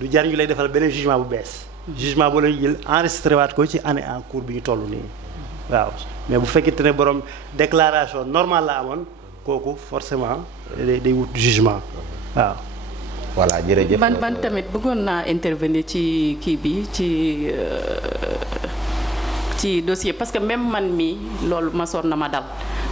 du jar ñu lay defal beneen jugement bu bees jugement boo lay jël enregistré waat ko ci année en cours bi ñu toll nii waaw mais bu fekkente ne borom déclaration normale la amoon kooku forcément day wut jugement waaw. voilà jërëjëf man tamit bëggoon naa intervenir ci kii bi ci dossier parce que même man mii loolu masoon na ma dal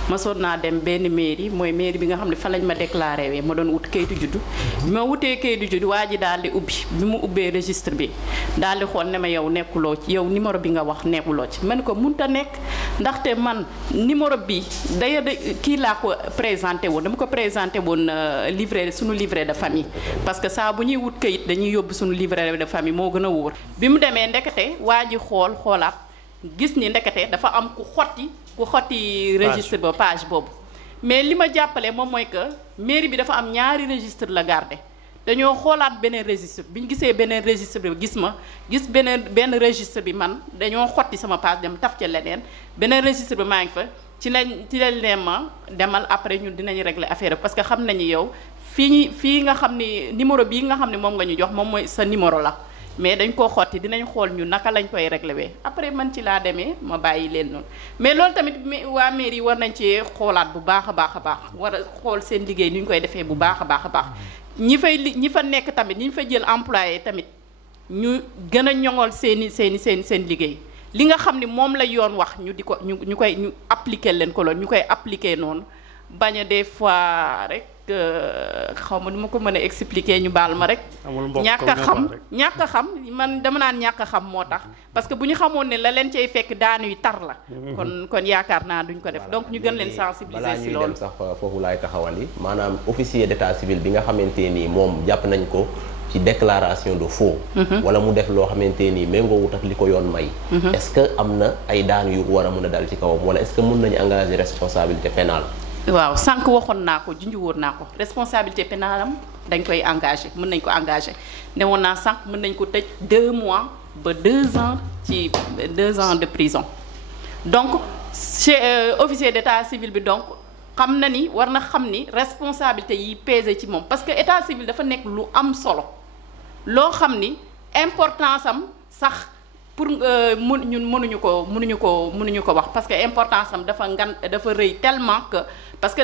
masoon naa dem benn mairie mooy mairie bi nga xam ne fa lañ ma déclaré wee ma doon wut kayitu juddu bi ma wutee kayitu juddu waa ji daal di ubbi bi mu ubbee registre bi daal di xool ne ma yow nekkuloo ci yow numéro bi nga wax nekkuloo ci man ko munta nekk ndaxte man numéro bi d'ailleurs kii laa ko présenté woon dama ko présenté woon livret suñu livret de famille parce que saa bu ñuy wut kayit dañuy yóbbu suñu livret de famille moo gën a wóor bi mu demee ndekete waa ji xoolaat gis ni ndekete dafa am ku xotti registre ba page boobu mais li ma jàppale moom mooy que mairie bi dafa am ñaari registre la garder dañoo xoolaat beneen registre bi ñu gisee beneen registre bi gis benn registre bi man dañoo xotti sama page dem taf ca leneen beneen registre bi maa ngi fa ci lañ leen ma demal après ñun dinañ régler affaire parce que xam nañu yow fii nga xam ni numéro bii nga xam ne moom nga ñu jox moom mooy sa numéro la mais dañ koo xotti dinañ xool ñu naka lañ koy réglé wee après man ci laa demee ma bàyyi leen noonu mais loolu tamit waa mairie yi war nañ ci xoolaat bu baax a baax war a xool seen liggéey ni ñu koy defee bu baax a baax ñi fa nekk tamit ñi ñu fa jël employé tamit ñu gën a ñoŋol seen liggéey li nga xam ni moom la yoon wax ñu appliquer leen ko loolu ñu koy appliquer noonu bañ a des fois rek que xaw ma nu ma ko mën a expliquer ñu baal ma rek. ñàkk a xam man dama naan ñàkk a xam moo tax. parce que bu ñu xamoon ne la leen cay fekk daanuy tar la. kon yaakaar naa duñ ko def donc ñu gën leen sensibiliser si loolu. balaa ñuy dem sax foofu laay taxawal yi maanaam officier d'état civil bi nga xamante ni moom jàpp nañ ko ci déclaration de faux. wala mu def loo xamante ni méngoowut ak li ko yoon may. est-ce que am na ay daan yu war a mën a dal ci kawam wala est-ce que mën nañu engager responsabilité pénale. waaw sànq waxoon naa ko junj woon naa ko responsabilité pénale am dañ koy engagé mën nañ ko engagé ne woon naa sànq mën nañ ko tëj 2 mois ba 2 ans ci 2 ans de prison donc chez officier d'état civil bi donc xam na ni war na xam ni responsabilité yi pesé ci moom parce que état civil dafa nekk lu am solo loo xam ni importance am sax pour ñun mënuñu ko wax parce que importance am dafa rëy tellement que parce que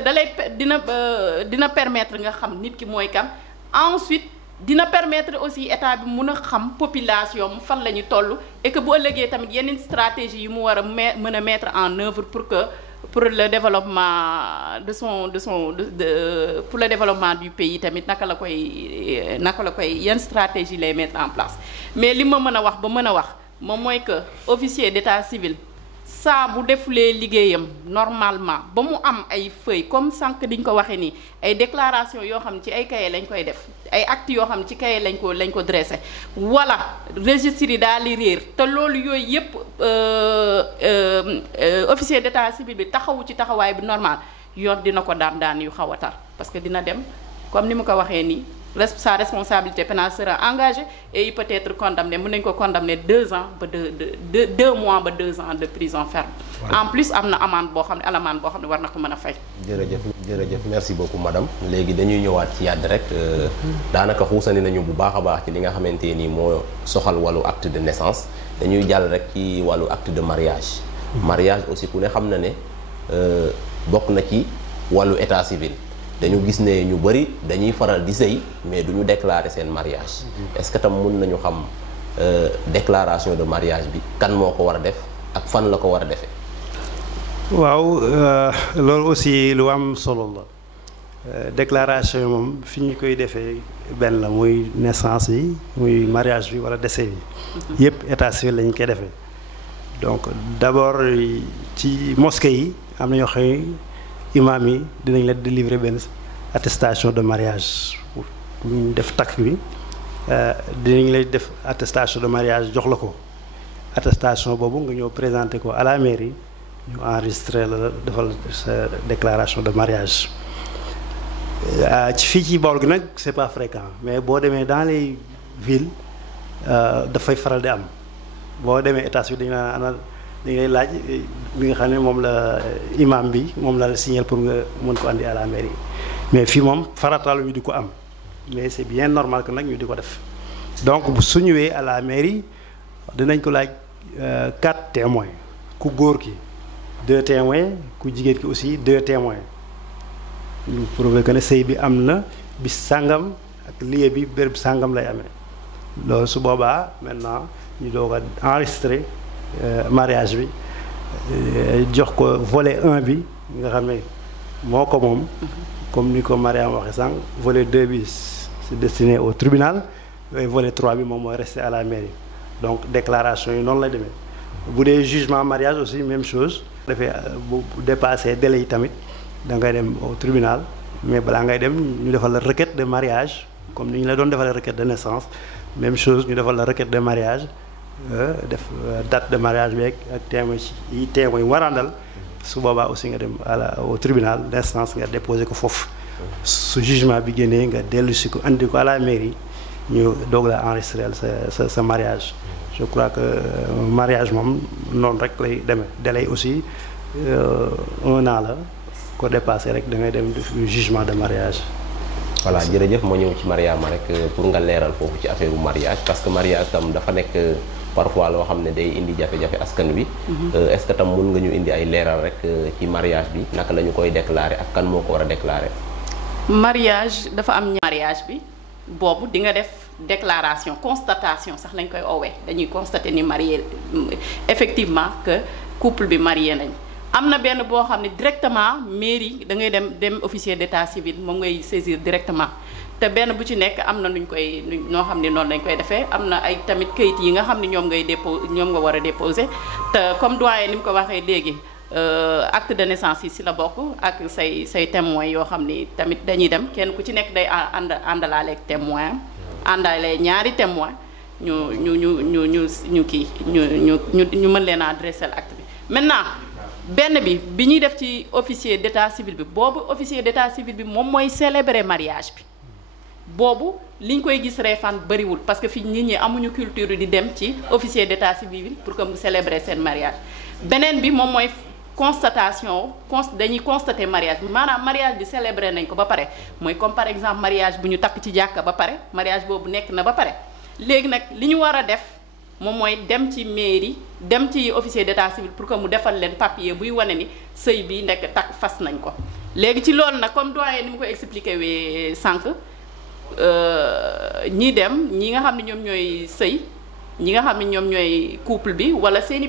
dina permettre nga xam nit ki mooy kan ensuite dina permettre aussi état bi mun a xam population mu fan la ñu toll et que bu ëllëgee tamit yeneen stratégie yi mu war a mën a mettre en œuvre pour le développement pour le développement du pays tamit naka la koy yenn stratégie lay mettre en place mais li ma mën a wax ba mën a wax moom mooy que officier d'état civil saa bu defulee liggéeyam normalement ba mu am ay feuilles comme sànq diñ ko waxee nii ay déclaration yoo xam ne ci ay cahier lañ koy def ay actes yoo xam ne ci cahier lañ ko dressé wala registre yi daal di réer te loolu yooyu yëpp officier d'état civil bi taxawu ci taxawaay bi normal yoon dina ko daan yu xaw a tar parce que dina dem comme ni mu ko waxee nii sa responsabilité pénale sera engagée et il peut être condamné mën nañu ko condamner 2 ans ba 2 mois ba 2 ans de prison ferme. Voilà. En plus am na amende boo xam ne war na ko mën a fay. jërëjëf merci beaucoup madame léegi dañuy ñëwaat ci yàdd rek daanaka xuusani nañu bu baax a baax ci li nga xamante ni moo soxal wàllu acte de naissance dañuy jàll rek ci wàllu acte de mariage. mariage aussi ku ne xam na ne bokk na ci wàllu état civil. dañu gis ne ñu bari dañuy faral di sëy mais duñu déclarer seen mariage est-ce que tam mën nañu xam déclaration de mariage bi kan moo ko war a def ak fan la ko war a defee. waaw loolu aussi lu am solo la déclaration moom fi ñu koy defee benn la muy naissance bi muy mariage bi wala décès bi yépp état civil lañu koy defee donc d'abord ci mosquée yi am na ñoo xam imam yi dinañ la délivrer benn attestation de mariage pour ñu def takk bi dinañ lay def attestation de mariage jox la ko attestation boobu nga ñëw présenter ko à la mairie ñu enregistrer la defal sa déclaration de mariage ci fii ci Bawol gi nag c'est pas fréquent mais boo demee dans les villes dafay faral di am boo demee état bi dañu dañ lay laaj bi nga xam ne moom la imam bi moom la signer pour nga mën ko andi à la mairie mais fii moom farataal ñu di ko am mais c'est bien normal que nag ñu di ko def donc su ñëwee à la mairie dinañ ko laaj 4 témoins ku góor ki 2 témoins ku jigéen ki aussi 2 témoins ñu prouver que ne sëy bi am na bis sàngam ak lieu bi béréb sàngam lay amee loolu su boobaa maintenant ñu doog a enregistrer mariage bi jox ko volet 1 bi nga xam ne moo ko moom comme ni ko Mariam waxee sànq volet 2 bi c'est destiné au tribunal et volet 3 bi moom mooy resté à la mairie donc déclaration yi noonu lay demee bu dee jugement mariage aussi même chose dafay bu dépassé délai yi tamit da ngay dem au tribunal mais balaa ngay dem ñu defal la requête de mariage comme ni ñu la doon defal la requête de naissance même chose ñu defal la requête de mariage def date de mariage bi ak témoin yi témoin yi warandal su boobaa aussi nga dem au tribunal d'instance nga déposé ko foofu su jugement bi génnee nga dellu si ko andi ko à la mairie ñu doog la enregistrer sa mariage je crois que mariage moom noonu rek lay demee délai aussi 1 an la ko dépassé rek da ngay dem jugement de mariage. voilà jërëjëf moo ñëw ci Mariama rek pour nga leeral foofu ci affaire mariage parce que mariage tam dafa nekk parfois loo xam ne day indi jafe-jafe askan wi. est-ce que tam mun nga ñu indi ay leeral rek ci mariage bi naka la ñu koy déclarer ak kan moo ko war a déclarer. mariage dafa am mariage bi boobu di nga def déclaration constatation sax lañ koy oowee dañuy constater ni marié effectivement que couple bi marié nañ am na benn boo xam ne directement mairie da ngay dem officier d'état civil moom ngay saisir directement te benn bu ci nekk am na nuñ koy noo xam ne noonu lañ koy defee am na ay tamit kayit yi nga xam ne ñoom nga war a déposer te comme doyen ni mu ko waxee léegi acte de naissance yi si la bokk ak say témoins yoo xam ni tamit dañuy dem kenn ku ci nekk day àndalaale ak témoin àndaale ñaari témoin ñu mën leen a adresser acte bi. maintenant benn bi ñuy def ci officier d'état civil bi boobu officier d'état civil bi moom mooy célébrer mariage bi boobu liñ koy gis Réfane bëriwul parce que fi nit ñi amuñu culture di dem ci officier d'état civil pour que mu célébrer seen mariage. beneen bi moom mooy dañuy constater mariage bi maanaam mariage bi célébrer nañ ko ba pare mooy comme par exemple mariage bu ñu takk ci jàkka ba pare mariage boobu nekk na ba pare léegi nag li ñu war a def moom mooy dem ci mairie dem ci officier d'état civil pour que mu defal leen papier buy wane ni sëy bi nekk takk fas nañ ko. léegi ci loolu nag comme doyen ni mu ko expliqué wee sànq ñi nga xam ne ñoom ñooy sëy ñi nga xam ne ñoom ñooy couple bi wala ñi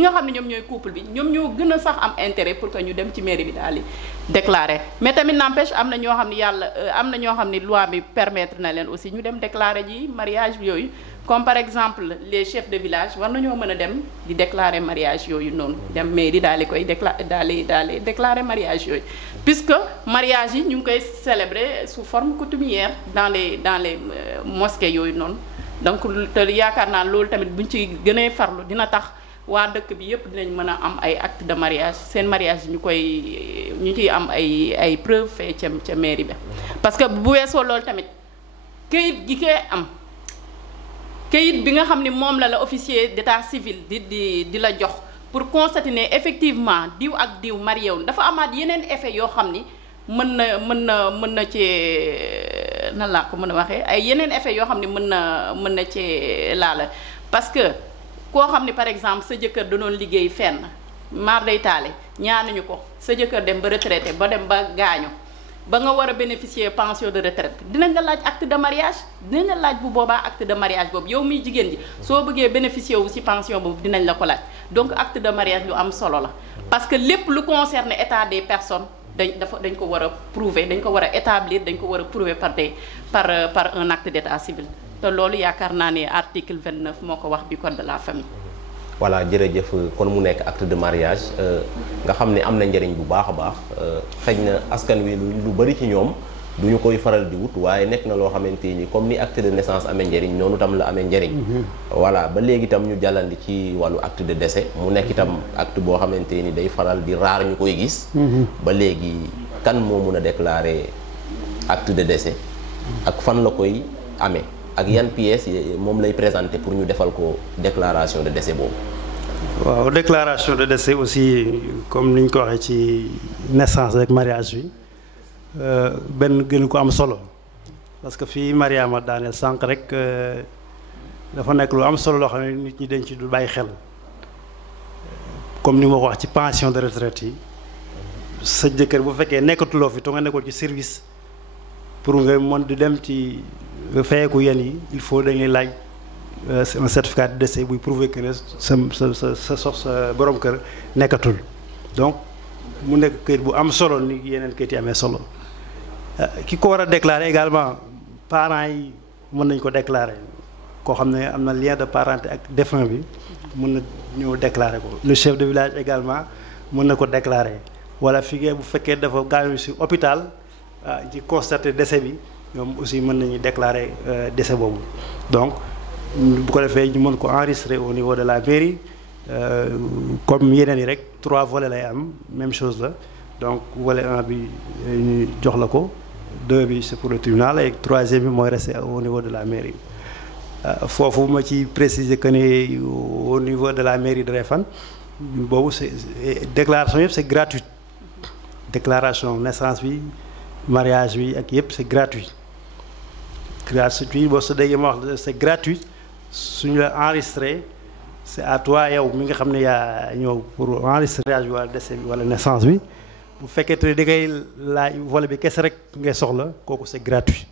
nga xam ne ñoom ñooy couple bi ñoom ñoo gën a sax am intérêt pour que ñu dem ci mairie bi daal di déclarer mais tamit n'empêche am na ñoo xam ne ñoo xam ne loi bi permettre na leen aussi ñu dem déclarer ji mariage yooyu comme par exemple les chefs de village war nañoo mën a dem di déclarer mariage yooyu noonu dem mairie daal di koy déclarer mariage yooyu puisque mariage yi ñu ngi koy célébrer sous forme coutumière dans les mosquées yooyu noonu. donc te yaakaar naa loolu tamit buñ ci gënee farlu dina tax waa dëkk bi yëpp dinañ mën a am ay acte de mariage seen mariage ñu ciy am ay preuve fee ca mairie bi parce que bu weesoo loolu tamit këyit gi koy am këyit bi nga xam ni moom la officier d'état civil di la jox pour constater ne effectivement diw ak diw marié wu dafa amaat yeneen effet yoo xam ni mën na ci nan laa ko mën a waxee ay yeneen effet yoo xam ne mën na ci laala parce que koo xam ne par exemple sa jëkkër danoon liggéey fenn maar day taale ñaanuñu ko sa jëkkër dem ba retraité ba dem ba gaañu ba nga war a bénéficier pension de retraite dinañ la laaj acte de mariage dinañ la laaj bu boobaa acte de mariage boobu yow miy jigéen ji soo bëggee bénéficier wu ci pension boobu dinañ la ko laaj donc acte de mariage lu am solo la parce que lépp lu concerne état des personnes dañ ko war a prouver dañ ko war a établir dañ ko war a prouver par un acte d'état civil te loolu yaakaar naa ne article 29 moo ko wax du code de la famille. voilà jërëjëf kon mu nekk acte de mariage nga xam ne am na njëriñ bu baax a baax xëy na askan wi lu bari ci ñoom duñu koy faral di wut waaye nekk na loo xamante ni comme ni acte de naissance amee njëriñ noonu tam la amee njëriñ. voilà ba léegi itam ñu jàllandi ci wàllu acte de décès mu nekk itam acte boo xamante ni day faral di raar ñu koy gis. ba léegi kan moo mun a déclarer acte de décès ak fan la koy amee ak yan pièces moom lay présenter pour ñu defal ko déclaration de décès boobu. waaw déclaration de décès aussi comme ni ñu ko waxee ci naissance ak mariage bi. benn gën ko am solo parce que fii Mariama daaneel sànq rek dafa nekk lu am solo loo xam ne nit ñi dañ ci du bàyyi xel comme ni ma ko wax ci pension de retraite yi sa jëkkër bu fekkee nekkatuloo fi to nga nekkoon ci service pour nga mën di dem ci fayeeku yenn yi il faut dañuy laaj un certificat de décès buy prouver que ne sa borom kër nekkatul donc mu nekk këyit bu am solo ni yeneen këyit yi amee solo ki ko war a déclarer également parents yi mën nañ ko déclarer koo xam ne am na lien de parenté ak défunt bi mën na ñëw déclarer ko le chef de village également mën na ko déclarer wala fi bu fekkee dafa gaañu ci hôpital ci constater décès bi ñoom aussi mën nañu déclarer décès boobu donc bu ko defee ñu mën ko enregistrer au niveau de la mairie comme yeneen yi rek 3 volets lay am même chose la donc volet 1 bi ñu jox la ko 2 bi c'est pour le tribunal et 3e bi mooy rester au niveau de la mairie foofu ma ci préciser que ne au niveau de la mairie de Réfane boobu c'est déclaration yëpp c'est gratuit déclaration naissance bi mariage bi ak yëpp c'est gratuit boo sa déggee ma wax c'est gratuit suñu la enregistré c'est à toi yow mi nga xam ne yaa ñëw pour enregistrage bi wala décès bi wala naissance bi bu fekkee te da ngay laaj volet bi kese rek ngay soxla kooku c'est gratuit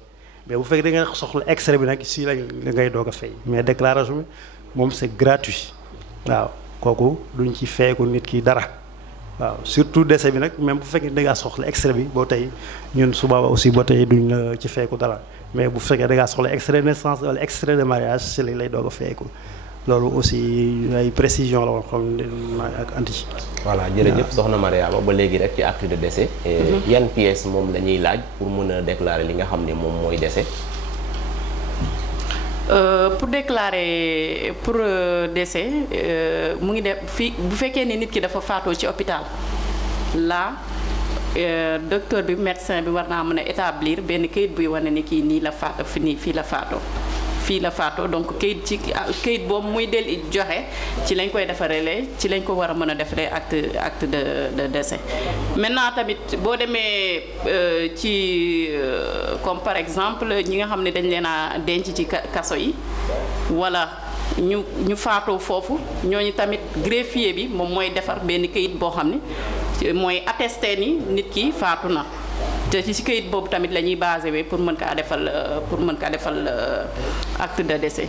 mais bu fekkee da nga soxla extrait bi nag si la ngay doog a fay mais déclaration bi moom c'est gratuit waaw kooku duñ ci feeku nit ki dara waaw surtout décès bi nag même bu fekkee da ngaa soxla extrait bi boo tey ñun su boobaa aussi boo tey duñ la ci feeku dara mais bu fekkee da ngaa soxla extrait de naissance wala extrait de mariage si lañ lay doog a feeku loolu aussi ay précision la woon xam ne ak anti. voilà jërëjëf soxna Mariama ba léegi rek ci acte de décès. yan pièces moom la ñuy laaj pour mën a déclarer li nga xam ne moom mooy décès. Pour déclarer pour décès mu ngi def fii bu fekkee ni nit ki dafa faatoo ci hôpital là docteur bi médecin bi war naa mën a établir benn kayit buy wane ni kii nii la faat fii la faatoo. fii la faatoo donc kayit boobu muy del joxe ci lañ koy defaree ci lañ ko war a mën a defaree acte de décès. maintenant tamit boo demee ci comme par exemple ñi nga xam ne dañ leen a denc ci kaso yi wala ñu faatoo foofu ñooñu tamit greffier bi moom mooy defar benn kayit boo xam ne mooy attesté ni nit ki faatu na. te ci kayit boobu tamit la ñuy basé wee pour mën kaa defal acte de décès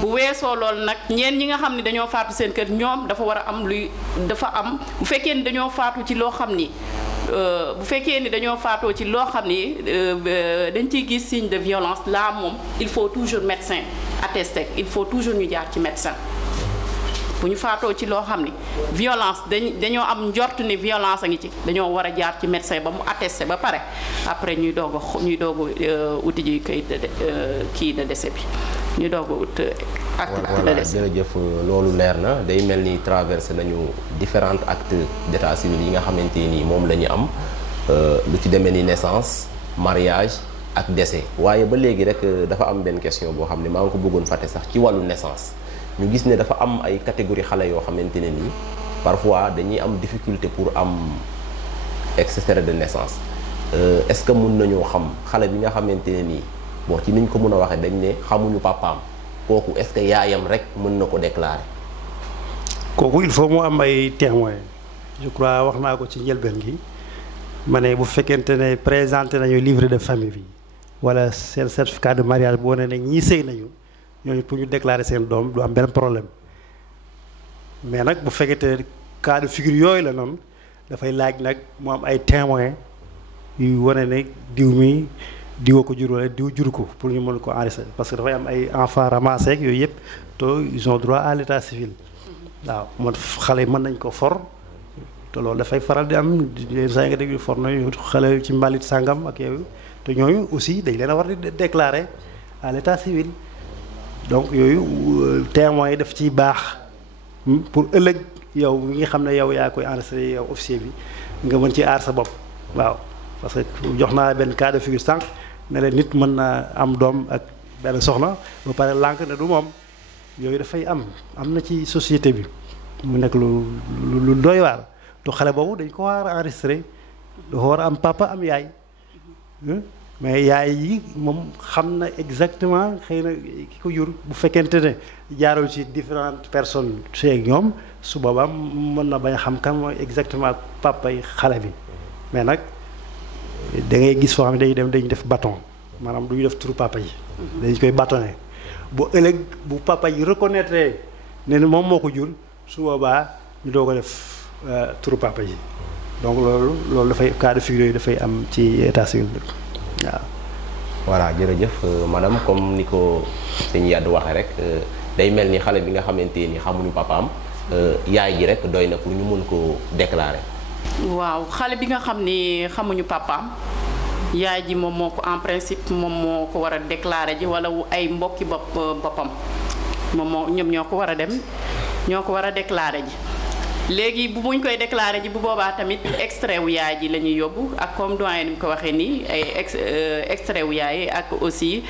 bu weesoo loolu nag ñi nga xam ne dañoo faatu seen kër ñoom dafa war a am bu fekkee ni dañoo faatu ci loo xam ni bu fekkee ni dañoo faatoo ci loo xam ni dañ ciy gis signe de violence là moom il faut toujours médecin attesté il faut toujours ñu jaar ci médecin bu ñu faatoo ci loo xam ni violence dañoo am njort ni violence a ngi ci dañoo war a jaar ci médecin ba mu attesté ba pare après ñuy doog a uti ji kayit kii de décès bi ñu doog a ut acte de décès. jërëjëf loolu leer na day mel ni traversé nañu différents actes d'état civil yi nga xamante ni moom la ñu am lu ci demee ni naissance mariage ak décès waaye ba léegi rek dafa am benn question boo xam ne maa ngi ko bëggoon fàtte sax ci wàllu naissance. ñu gis ne dafa am ay catégorie xale yoo xamante ne nii parfois dañuy am difficulté pour am extrait de naissance est-ce que mun nañoo xam xale bi nga xamante ne nii bon ci niñ ko mën a waxee dañ ne xamuñu papaam kooku est-ce que yaayam rek mën na ko déclarer. kooku il faut mu am ay témoins je crois wax naa ko ci njëlbeen gi ma ne bu fekkente ne présenté nañu livret de famille bi wala seen certificat de mariage bu wane ne ñii sëy nañu. ñooñu pour ñu déclarer seen doom du am benn problème mais nag bu fekkente cas de figure yooyu la noonu dafay laaj nag mu am ay témoins yu wane ne diw mi diwa ko jur wala diw jur ko pour ñu mën ko enregistrer parce que dafay am ay enfants ramassés ak yooyu yëpp te ils ont droit à l'état civil waaw man xale yi mën nañ ko for te loolu dafay faral di am yenn saa yi nga dégg for nañu xale ci mbalit sàngam ak yooyu te ñooñu aussi dañ leen a war di déclarer à l'état civil. donc yooyu témoins yi daf ciy baax pour ëllëg yow mi nga xam ne yow yaa koy enregistré yow officier bi nga mën ci aar sa bopp waaw parce que jox naa benn cas de figure sànq ne leen nit mën naa am doom ak benn soxna ba pare lànk ne du moom yooyu dafay am na ci société bi mu nekk lu doy waar te xale boobu dañ ko war a enregistré dafa war a am papa am yaay mais yaay yi moom xam na exactement xëy na ki ko jur bu fekkente ne jaarul ci différentes personnes su ak ñoom su boobaa mën na bañ a xam kan mooy exactement papa yi xale bi mais nag da ngay gis foo xam ne dañuy def bâton maanaam du ñu def turu papa yi. dañu koy bâtonné bu ëllëg bu papa yi reconnaître ne moom moo ko jur su boobaa ñu doo ko def turu papa yi donc loolu dafay cas de figure yooyu dafay am ci état civil waaw. voilà jërëjëf madame comme ni ko sëñ Yadou waxee rek day mel ni xale bi nga xamante ni xamuñu papaam yaay ji rek doy na pour ñu mën ko déclarer. waaw xale bi nga xam ni xamuñu papaam yaay ji moom moo ko en principe moom moo ko war a déclarer ji wala ay mbokki boppam moom ñoom ñoo ko war a dem ñoo ko war a déclarer ji. léegi bu muñ koy déclarer ji bu boobaa tamit extrait wu yaay ji la ñuy yóbbu ak comme doyen ni mu ko waxee nii ay extrait wu yaay ak aussi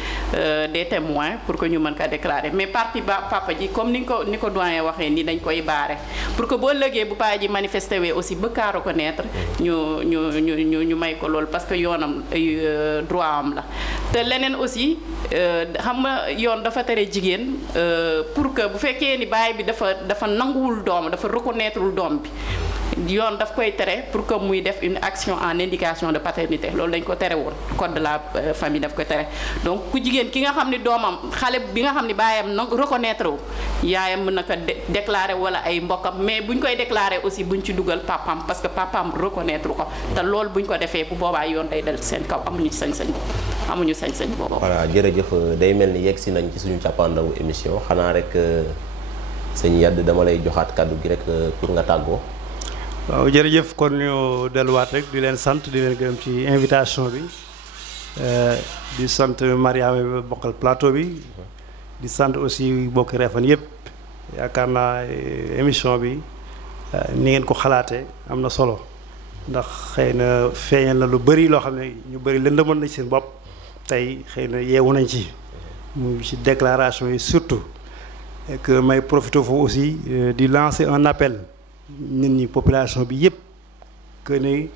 des témoins pour que ñu mën ko déclarer mais partie papa ji comme ni ko doyen waxee nii dañ koy baare pour que boo lëgee bu paa ji manifesté wee aussi ba kaa reconnaître ñu may ko loolu parce que yoonam droit am la te leneen aussi xam nga yoon dafa tere jigéen pour que bu fekkee ni baay bi dafa nanguwul doom dafa reconnaître doom bi yoon daf koy tere pour que muy def une action en indication de paternité loolu dañ ko tere woon code de la famille daf koy tere donc ku jigéen ki nga xam ni doomam xale bi nga xam ni baayam reconnaître wu yaayam mën na ko déclarer wala ay mbokkam mais buñ koy déclarer aussi buñ ci dugal papam parce que papam reconnaître ko te loolu buñ ko defee bu boobaa yoon day dal seen kaw amuñu sañ-sañ boobu. voilà jërëjëf day mel ni yegg si nañ ci suñu càppaandawu émission xanaa rek sëñ Yade dama lay joxaat kàddu gi rek pour nga tàggoo. waaw jërëjëf kon ñu delluwaat rek di leen sant di leen gërëm ci invitation bi di sant Mariama bokkal plateau bi di sant aussi bokki Refane yëpp yaakaar naa émission bi ni ngeen ko xalaatee am na solo ndax xëy na feeñal na lu bëri loo xam ne ñu bëri lëndëmal nañ seen bopp tey xëy na yeewu nañ ci mu ci déclaration yi surtout et que may profité foofu aussi di lancer un appel nit ñi population bi yëpp que ni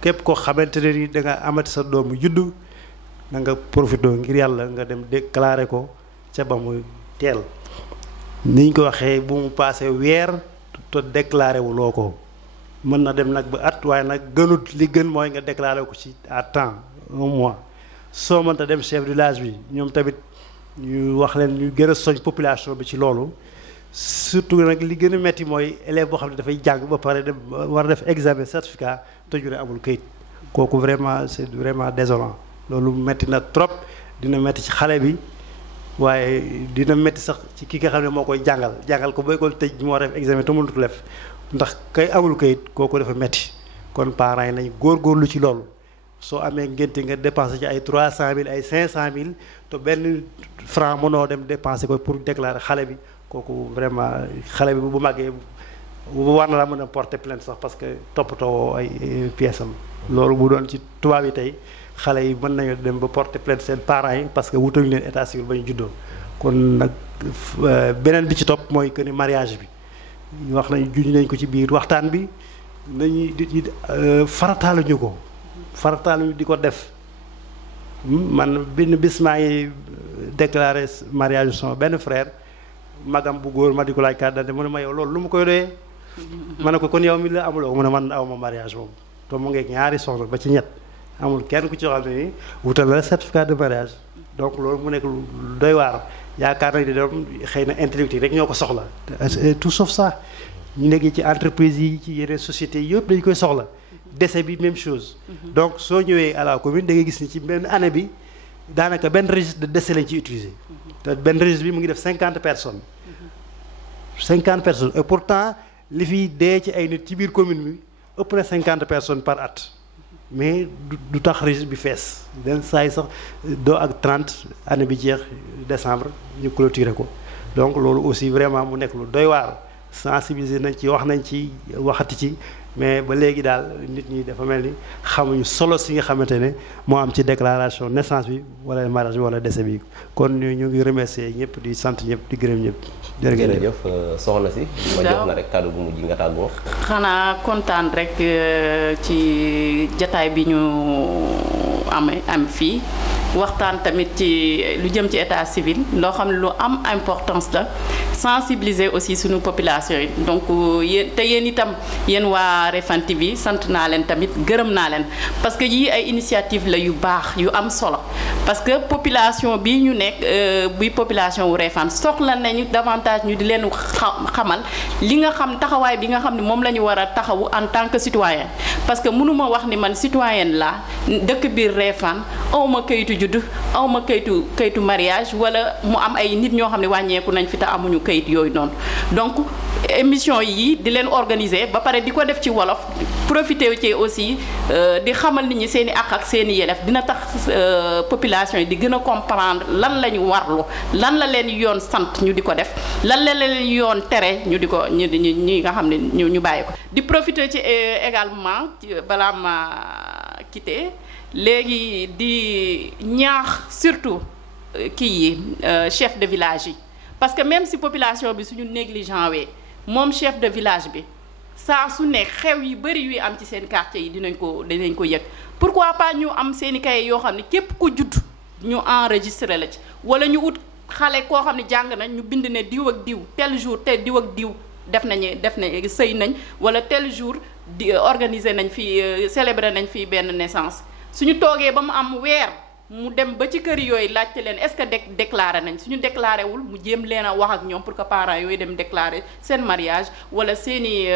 képp koo xamante ne ni da nga amati sa doomu juddu na nga profité ngir yàlla nga dem déclarer ko ca ba muy teel niñ ko waxee bu mu paasee weer te déclaré wu loo ko mën na dem nag ba at waaye nag gënut li gën mooy nga déclaré ko ci à temps un mois soo mënta dem chef de village bi ñoom tamit ñu wax leen ñu gën a soñ population bi ci loolu surtout nag li gën a metti mooy élève boo xam ne dafay jàng ba pare dem war a def examen certificat te ñu ne amul kayit kooku vraiment c'est vraiment désolant loolu metti na trop dina metti ci xale bi waaye dina metti sax ci ki nga xam ne moo koy jàngal ko ba école tëj moo def examen te mënut def ndax kay amul kayit kooku dafa metti kon parents yi nañ góorgóorlu ci loolu soo amee ngénte nga dépensé ci ay 300000 ay 500000 te benn franc mënoo dem dépensé ko pour déclarer xale bi kooku vraiment xale bi bu màggee war na la mën a porter plainte sax parce que toppatoo ay pièces am loolu bu doon ci tubaab yi tey xale yi mën nañu dem ba porter plainte seen parents yi parce que wutañu leen état civil ba ñu juddoo kon nag beneen bi ci topp mooy que ni mariage bi wax nañu juñ nañ ko ci biir waxtaan bi nañuy di farataaluñu ko farataaluñu di ko def man benn bis maa ngi déclaré mariage sama benn frère magam bu góor ma di ko laaj carte d'identité mu ne ma yow loolu lu mu koy doyee ma ne ko kon yow mi la amuloo mu ne man aw ma mariage moom te mu ngeeg ñaari soxna ba ci ñett amul kenn ku ci xam ne ni wutal la certificat de mariage donc loolu mu nekk lu doy waar yaakaar nañ ne doom xëy na intellectuel rek ñoo ko soxla tout sauf ça ñu nekk ci entreprise yi ci yeneen sociétés yëpp dañ koy soxla décès bi même chose donc soo ñëwee à la commune da ngay gis ni ci benn année bi daanaka benn registre de décès lañ ci utiliser te benn registre bi mu ngi def 50 personnes 50 personnes et pourtant li fiy dee ci ay nit ci biir commune bi ëpp na 50 personnes par at mais du tax registre bi fees den saa yi sax doo ak 30 année bi jeex décembre ñu clôturer ko donc loolu aussi vraiment mu nekk lu doy waar sensibiliser nañ ci wax nañ ci waxati ci mais ba léegi daal nit ñi dafa mel ni xamuñu solo si nga xamante ne moo am ci déclaration naissance bi wala mariage bi wala décès bi kon ñu ngi remercier ñëpp di sant ñëpp di gërëm ñëpp. jërëjëf soxna si. ma jox la rek kàddu bu mujj nga tàggoo. xanaa kontaan rek ci jataay bi ñu am fii waxtaan tamit ci lu jëm ci état civil loo xam ne lu am importance la sensibiliser aussi suñu population yi donc yéen itam yéen waa Refane TV sant naa leen tamit gërëm naa leen parce que yii ay initiative la yu baax yu am solo parce que population bi ñu nekk buy population wu Refane soxla nañu davantage ñu di leen xamal li nga xam taxawaay bi nga xam ne moom la ñu war a taxawu en tant que citoyen parce que mënuma wax ni man citoyenne la dëkk biir Refane awma kayitu judd awma kayitu mariage wala mu am ay nit ñoo xam ne wàññeeku nañ fi te amuñu kayit yooyu noonu donc émission yi di leen organiser ba pare di ko def ci wolof profité ci aussi di xamal nit ñi seen i àq ak seen i yelef dina tax population yi di gën a comprendre lan lañu warlu lan la leen yoon sant ñu di ko def lan la leen yoon tere ñu di ko ñi nga xam ne ñu bàyyi ko di profité ci également balaa ma quitté léegi di ñaax surtout kii yi chef de village yi parce que même si population bi suñu négligent wee moom chef de village bi saa su nekk xew yi bëri yuy am ci seen quartier yi dinañ ko yëg pourquoi pas ñu am seen i cahier yoo xam ne képp ku judd ñu enregistré la ci wala ñu ut xale koo xam ne jàng nañ ñu bind ne diw ak diw tel jour te diw ak diw def nañ sëy nañ wala tel jour di organiser nañ fi célébrer nañ fi benn naissance suñu toogee ba mu am weer mu dem ba ci kër yooyu laajte leen est-ce que déclaré nañ suñu déclaré wul mu jéem leen a wax ak ñoom pour que parents yooyu dem déclarer seen mariage wala seeni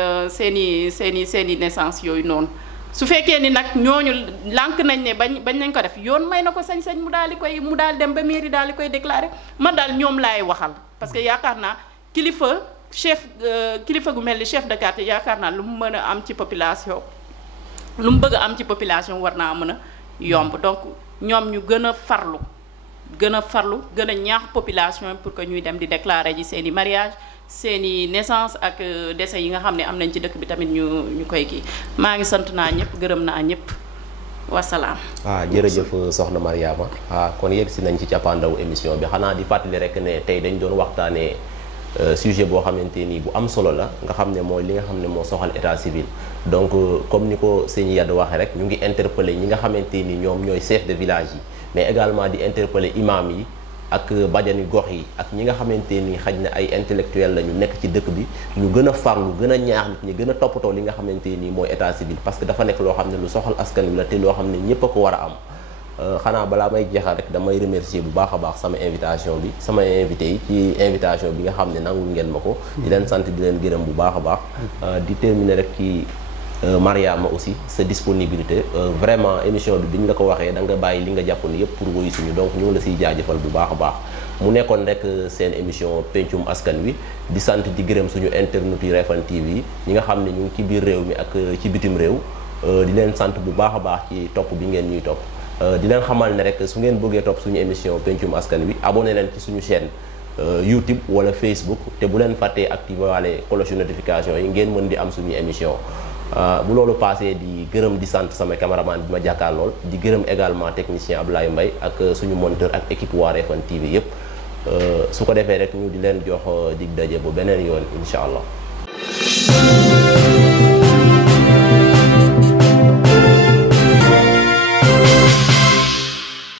naissance yooyu noonu. su fekkee ni nag ñooñu lànk nañ ne bañ nañ ko def yoon may na ko sañ-sañ mu daal dem ba mairie daal di koy déclarer man daal ñoom laay waxal parce que yaakaar naa kilifa gu mel ni chef de quartier yaakaar naa lu mu mën a am ci population lu mu bëgg a am ci population war naa mën a yomb donc ñoom ñu gën a farlu gën a ñaax population pour que ñuy dem di déclarer ji seeni mariage seeni naissance ak décès yi nga xam ne am nañ ci dëkk bi tamit ñu koy kii maa ngi sant naa ñëpp gërëm naa ñëpp wasalaam. jërëjëf soxna Mariama kon yegg si nañ ci cappaandawu émission bi xanaa di fàttali rek ne tey dañ doon waxtaanee sujet boo xamante ni bu am solo la nga xam ne mooy li nga xam ne moo soxal état civil. donc comme ni ko sëñ Yad waxee rek ñu ngi interpeller ñi nga xamante ni ñoom ñooy chef de village yi mais également di interpeller imam yi ak bajani gox yi ak ñi nga xamante ni xaj na ay intellectuel la ñu nekk ci dëkk bi ñu gën a farlu gën a ñaax nit ñi gën a toppatoo li nga xamante ni mooy état civil parce que dafa nekk loo xam ne lu soxal askan wi la te loo xam ne ñëpp a ko war a am. xanaa balaa may jeexal rek damay remercier bu baax a baax sama invitation bi sama invité yi ci invitation bi nga xam ne nangul ngeen ma ko. di leen sant di leen gërëm bu baax a baax. di terminer rek ci Mariama aussi sa disponibilité vraiment émission bi ñu la ko waxee da nga bàyyi li nga jàpp ni yëpp pour woyu suñu donc ñu ngi la siy jaajëfal bu baax a baax. mu nekkoon rek seen émission pencum askan wi di sant di gërëm suñu internet yi Refane TV ñi nga xam ne ñu ngi ci biir réew mi ak ci bitim réew di leen sant bu baax a baax ci topp bi ngeen ñuy topp. di leen xamal ne rek su ngeen bëggee topp suñu émission pencum askan wi abonné leen ci suñu chaîne YouTube wala Facebook te bu leen fàttee activer waale cloche notification yi ngeen mën di am suñu émission bu loolu passé di gërëm di sant sama caméraman bi ma jàkkaar lool di gërëm également technicien Ablaye Mbaye ak suñu monteur ak équipe waa Refane TV yépp su ko defee rek ñu di leen jox dig daje bu beneen yoon incha allah